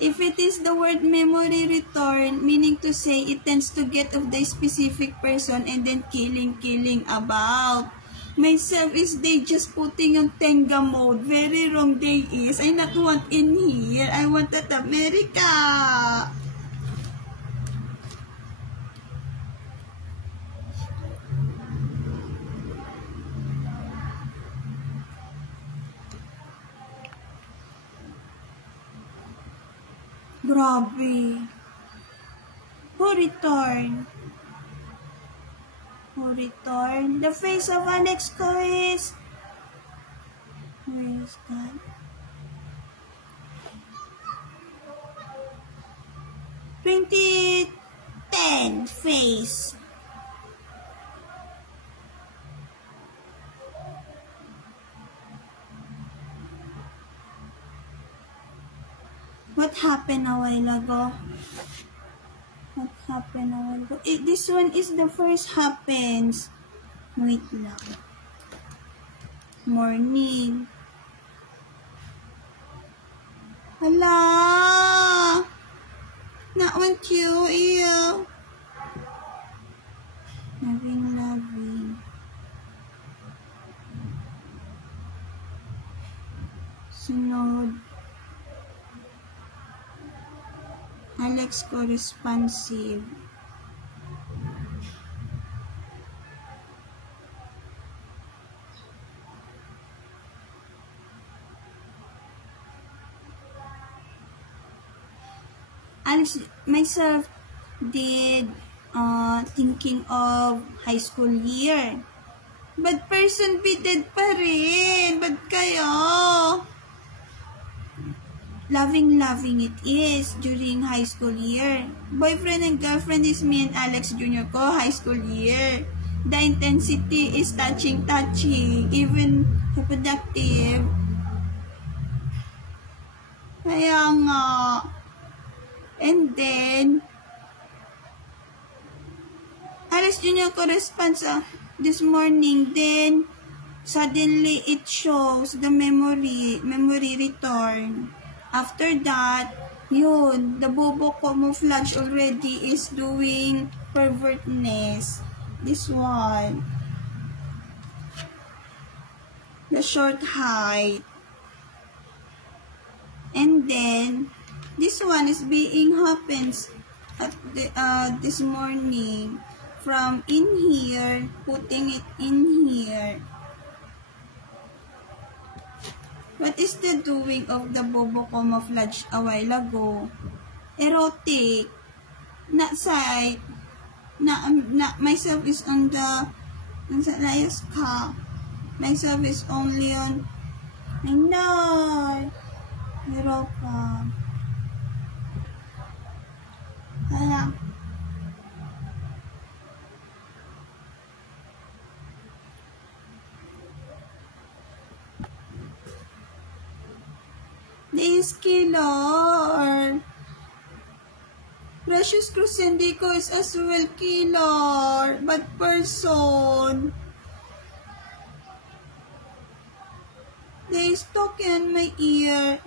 If it is the word memory return, meaning to say it tends to get of the specific person and then killing about. Myself is they just putting on Tenga mode. Very wrong they is. I not want in here. I want at America. Grabe. Who return? Who return? The face of Alex ko is... Where is that? '10 face. What happened a while ago? What happened a while ago? This one is the first happens. Wait lang. Morning. Hala! Not want you. Ew. Loving. Sunod. Alex co-responsive. Alex, myself did thinking of high school year. But person bidded pa rin. Ba't kayo? Loving it is during high school year. Boyfriend and girlfriend is me and Alex Jr. ko, high school year. The intensity is touching, even reproductive. Kaya nga. And then, Alex Jr. ko response this morning, then suddenly it shows the memory return. After that, yun, the bobo camouflage already is doing pervertness. This one. The short height. And then, this one is being happens at this morning. From in here, putting it in here. What is the doing of the bobo camouflage a while ago? Erotic. Not side. Myself is on the layas ka. Myself is only on I know. Europa. Alam. This killer. Precious Crucendico is as well killer, but person. They is talking in my ear.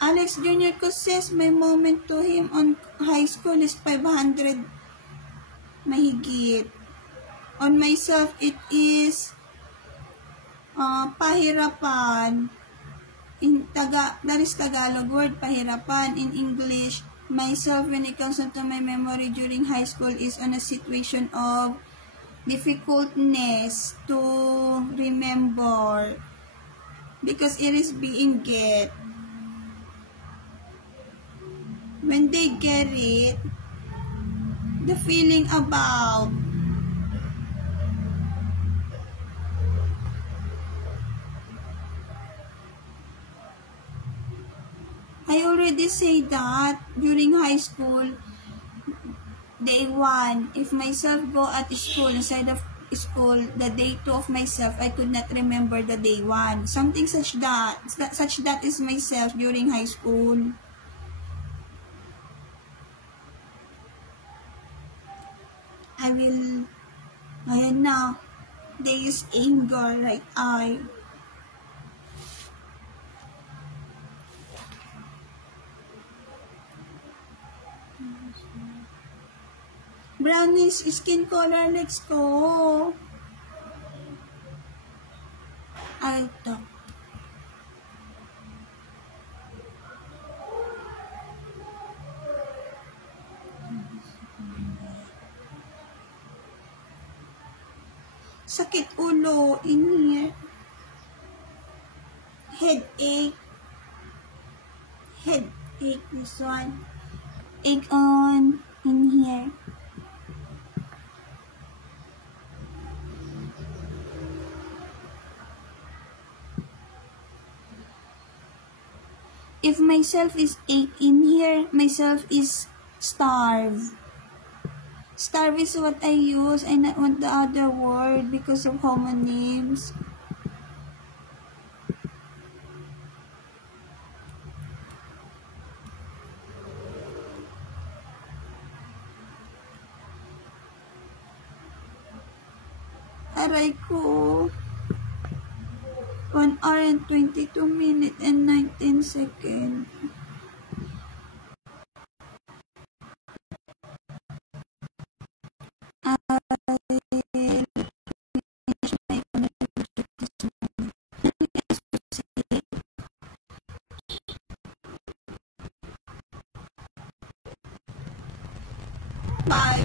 Alex Jr. ko says my moment to him on high school is 500 mahigit. On myself, it is pahirapan. That is Tagalog word, pahirapan. In English, myself, when it comes to my memory during high school, is on a situation of difficultness to remember because it is being get. When they get it, the feeling about I already say that during high school, day 1, if myself go at school, inside of school, the day 2 of myself, I could not remember the day 1. Something such that is myself during high school. I will, ayan na, there is anger, right eye. Brownish skin color, let's go. Ito. Sakit ulo in here. Headache, this one. Ache on in here. If myself is ache in here, myself is starve. Starve is what I use. I not want the other word because of homonyms. Aray ko. 1 hour and 22 minutes and 19 seconds. Bye.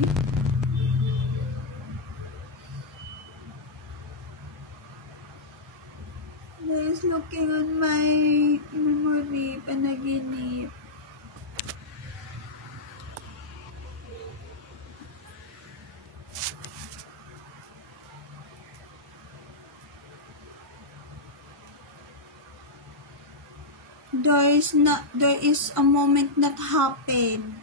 Guys, looking on my memory, panaginip. There is a moment that happened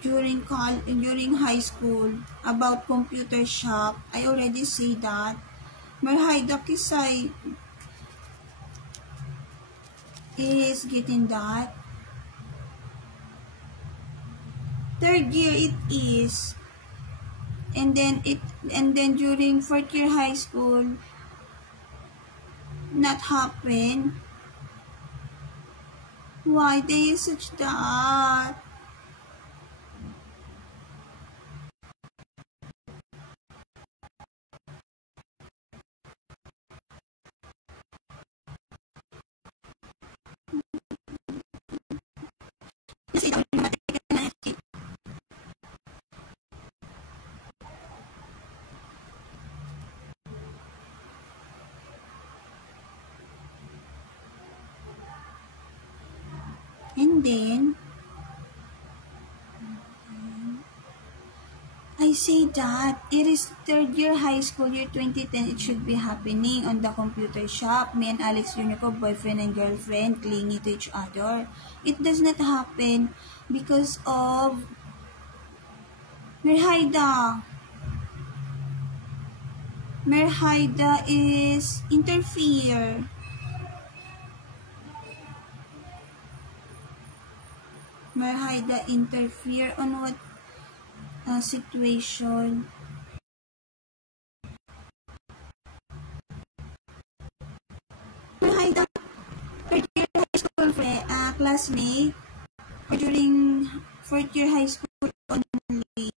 during high school about computer shop. I already say that. Marhaida Kisay is getting that. Third year it is. And then during fourth year high school, not happen. Why they such that? And then I say that it is third year high school, year 2010, it should be happening on the computer shop. Me and Alex Jr. ko, boyfriend and girlfriend, clingy to each other. It does not happen because of Merhaida. Merhaida is interfere. Merhaida interfere on what situation? Merhaida, third year high school classmate, or during fourth year high school only.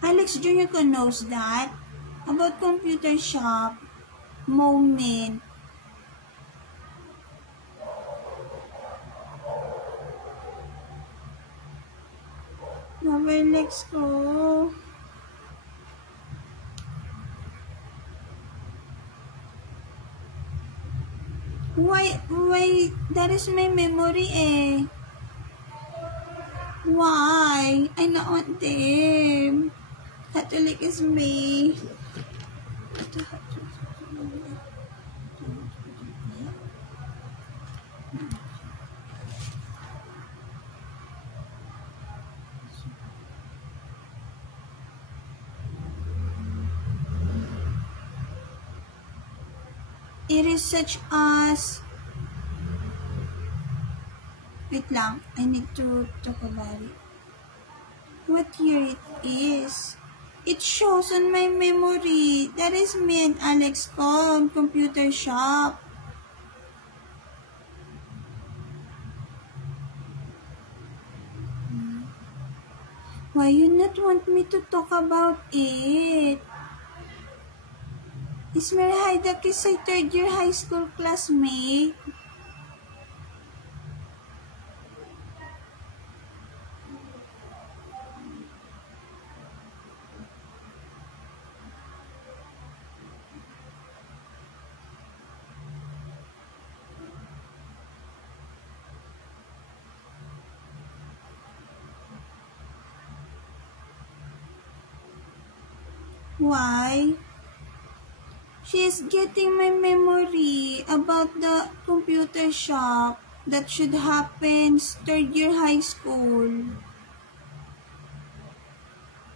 Alex Jr. ko knows that about computer shop moment. Next ko. Why, that is my memory eh. Why? I not want them. Catholic is me. It is such as, wait lang, I need to talk about it. What year it is? It shows on my memory. That is me and Alex ko on computer shop. Why you not want me to talk about it? Is Merhaida Kisay third year high school classmate? Why? She is getting my memory about the computer shop that should happen third year high school.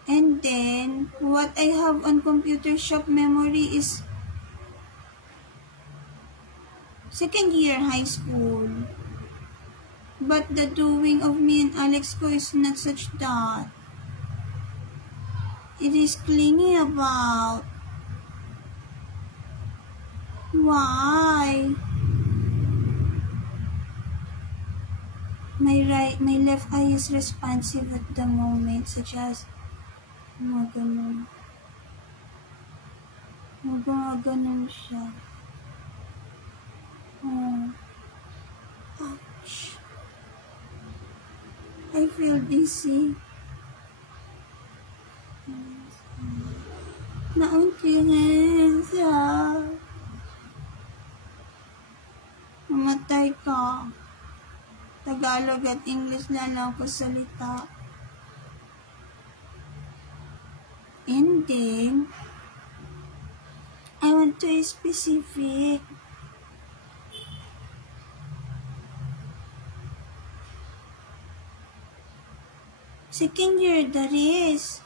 And then, what I have on computer shop memory is Second year high school. But the doing of me and Alex ko is not such that. It is clingy about. Why? My left eye is responsive at the moment, such as mga ganun siya. Oh. Ouch. I feel dizzy. Nauntingin siya. Mamatay ka. Tagalog at English na lang ko salita. And then, I want to be specific. Second year, there is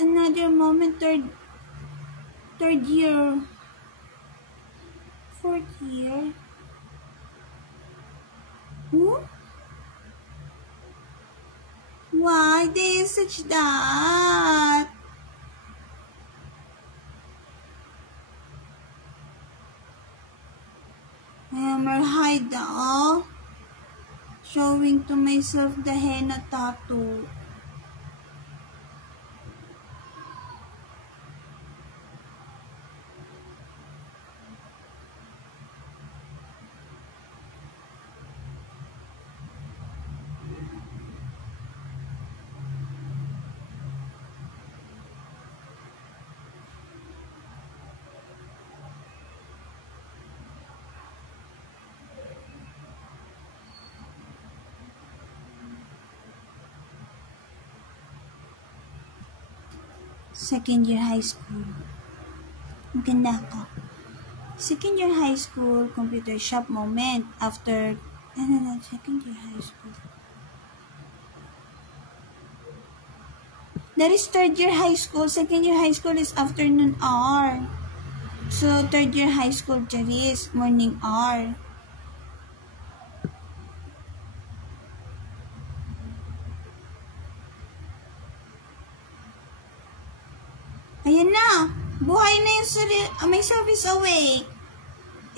another moment, third year, fourth year. Who? Why they such that? I am Haida, showing to myself the henna tattoo. Second year high school. Ang ganda ko. Second year high school, computer shop moment after, second year high school. That is third year high school. Second year high school is afternoon hour. So, third year high school, there is morning hour. Ayan na. Buhay na yung myself is awake.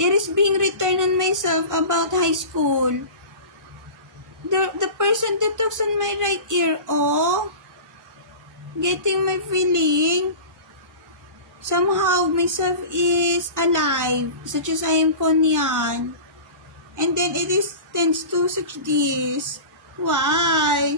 It is being returned on myself about high school. The person that talks on my right ear, getting my feeling. Somehow, myself is alive, such as I am Konyan. And then it is tends to such this. Why?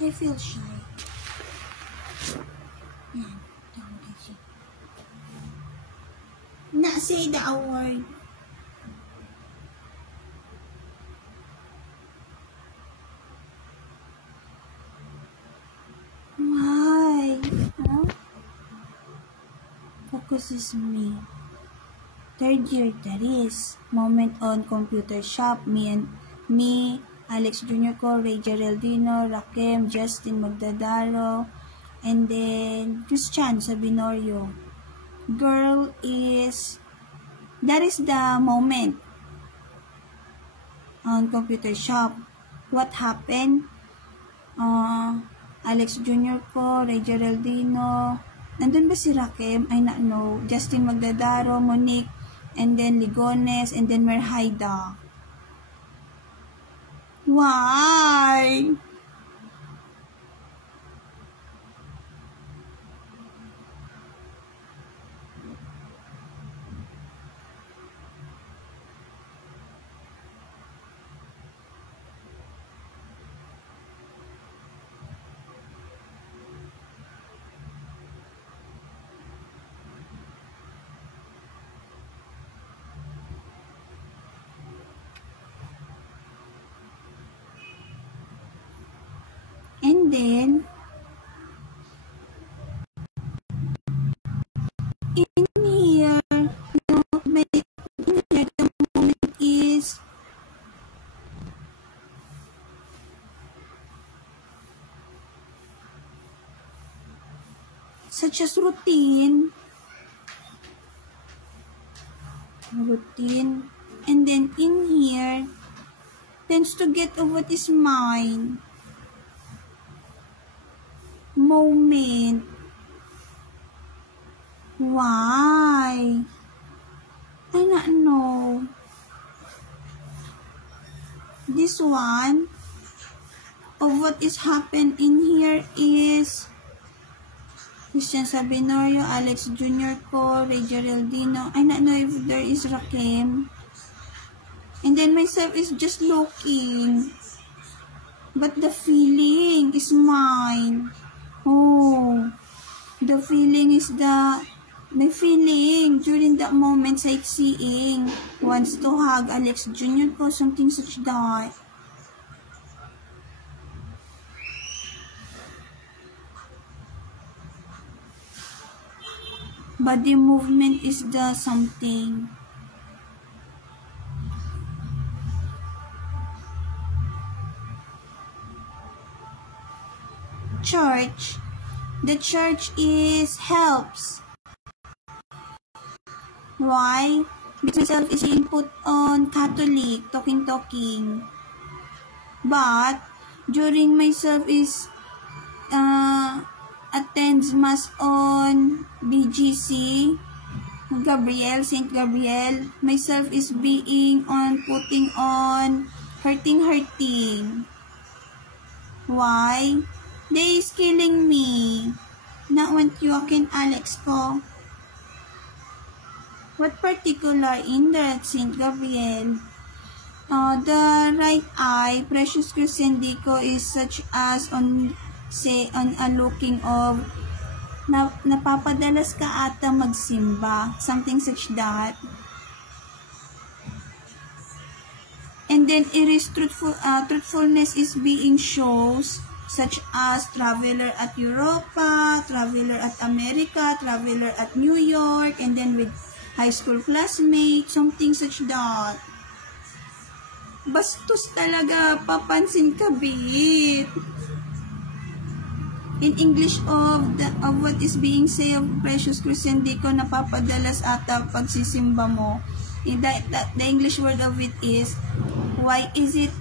I feel shy. Yan. Not say the word. Why? Huh? Focus is me. Third year, that is. Moment on computer shop. Me, Alex Jr. ko, Ray Geraldino, Rakem, Justin Magdadaro, and then Christian Sabinorio. Girl is, that is the moment on computer shop. What happened? Alex Jr. ko, Ray Geraldino, nandun ba si Rakem? I not know. Justin Magdadaro, Monique, and then Ligones, and then Merhaida. Why? And then, in here, such as routine, and then in here, tends to get of what is mine, moment. Why? I don't know. This one, of what is happened in here is Christian Sabinorio, Alex Jr. Ko, Ray Geraldino. I don't know if there is Rakim. And then myself is just looking. But the feeling is mine. Oh, the feeling is my feeling during that moment, sightseeing, wants to hug Alex Jr. Ko, something such that. Body movement is the something. Church. The church helps. Why? Because myself is being put on Catholic, talking. But, during myself is attends Mass on BGC, St. Gabriel, myself is being on, putting on, hurting. Why? They is killing me. Not when Joaquin Alex ko. What particular in the St. Gabriel? The right eye, Precious Crucendico is such as on a looking of napapadalas ka ata magsimba, something such that. And then it is truthfulness is being shows, such as traveler at Europa, traveler at America, traveler at New York, and then with high school classmates, something such that. Bastos talaga, papansin ka, bit. In English of what is being said of Precious Crucendico, napapadalas ata pagsisimba mo. The English word of it is, why is it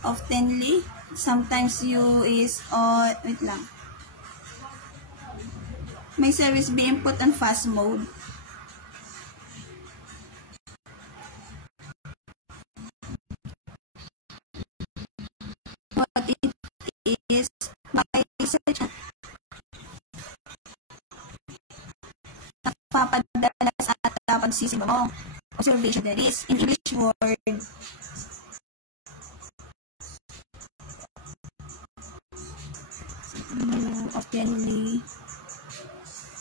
oftenly? Sometimes you is, wait lang. My service being put on fast mode. What it is, by such napapadalas ata pagsisimba mo. Observation that is, in English word, oftenly,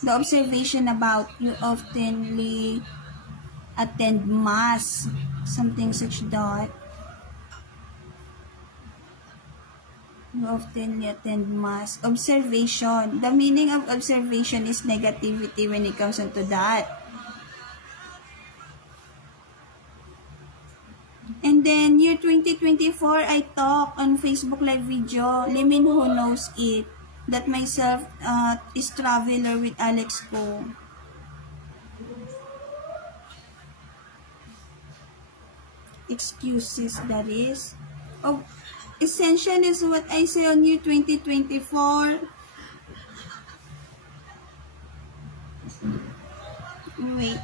the observation about you oftenly attend mass, something such that. You oftenly attend mass. Observation. The meaning of observation is negativity when it comes into that. And then, year 2024, I talk on Facebook live video. Limin who knows it. That myself is traveler with Alex Ko. Excuses, that is. Oh, essential is what I say on year 2024. Wait.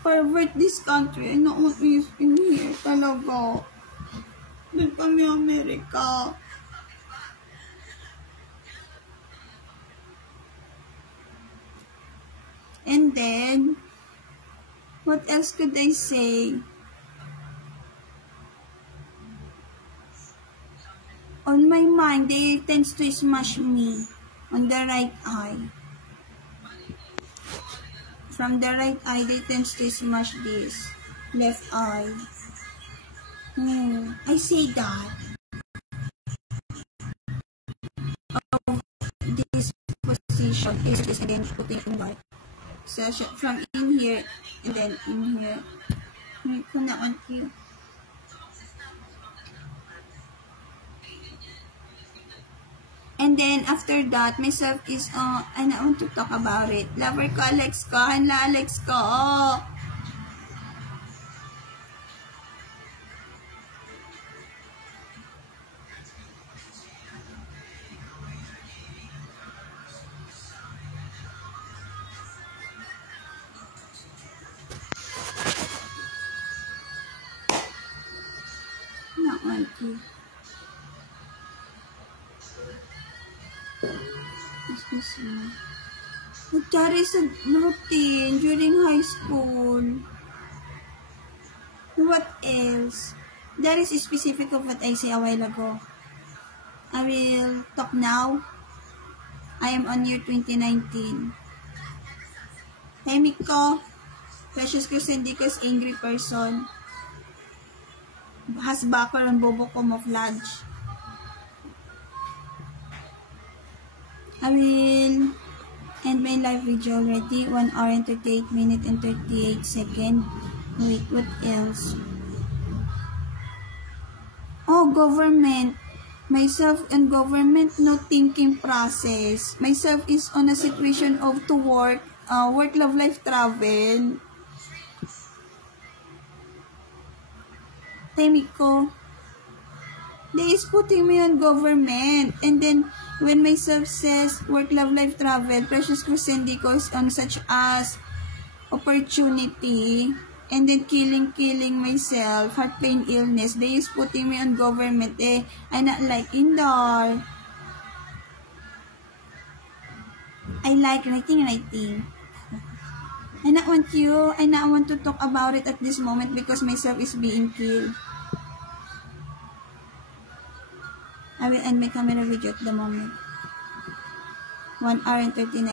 Pervert this country. I don't want me in here talaga. Doon kami Amerika. And then, what else could I say? On my mind, they tends to smash me on the right eye. From the right eye, they tends to smash this left eye. I say that. Of this position is again putting in white. So from in here and then in here. Wait ko na on you. And then, after that, myself is, I na want to talk about it. Lover ko, Alex ko. Hanla, Alex ko. Na on you. Nagkari sa routine during high school. What else? That is specific of what I say a while ago. I will talk now. I am on year 2019. Hemik ko. Precious ko, hindi ko is angry person. Has backer on bobo camouflage. I will end my live video already. 1 hour and 38 minutes and 38 seconds. Wait, what else? Oh, government. Myself and government, no thinking process. Myself is on a situation of to work, love, life, travel. Timing ko. They is putting me on government. And then, when myself says, work, love, life, travel, Precious Crucendi ko is on such as opportunity, and then killing myself, heart pain, illness, they is putting me on government. I not like Indar. I like writing. I not want to talk about it at this moment because myself is being killed. I will end my camera video at the moment. 1 hour and 39.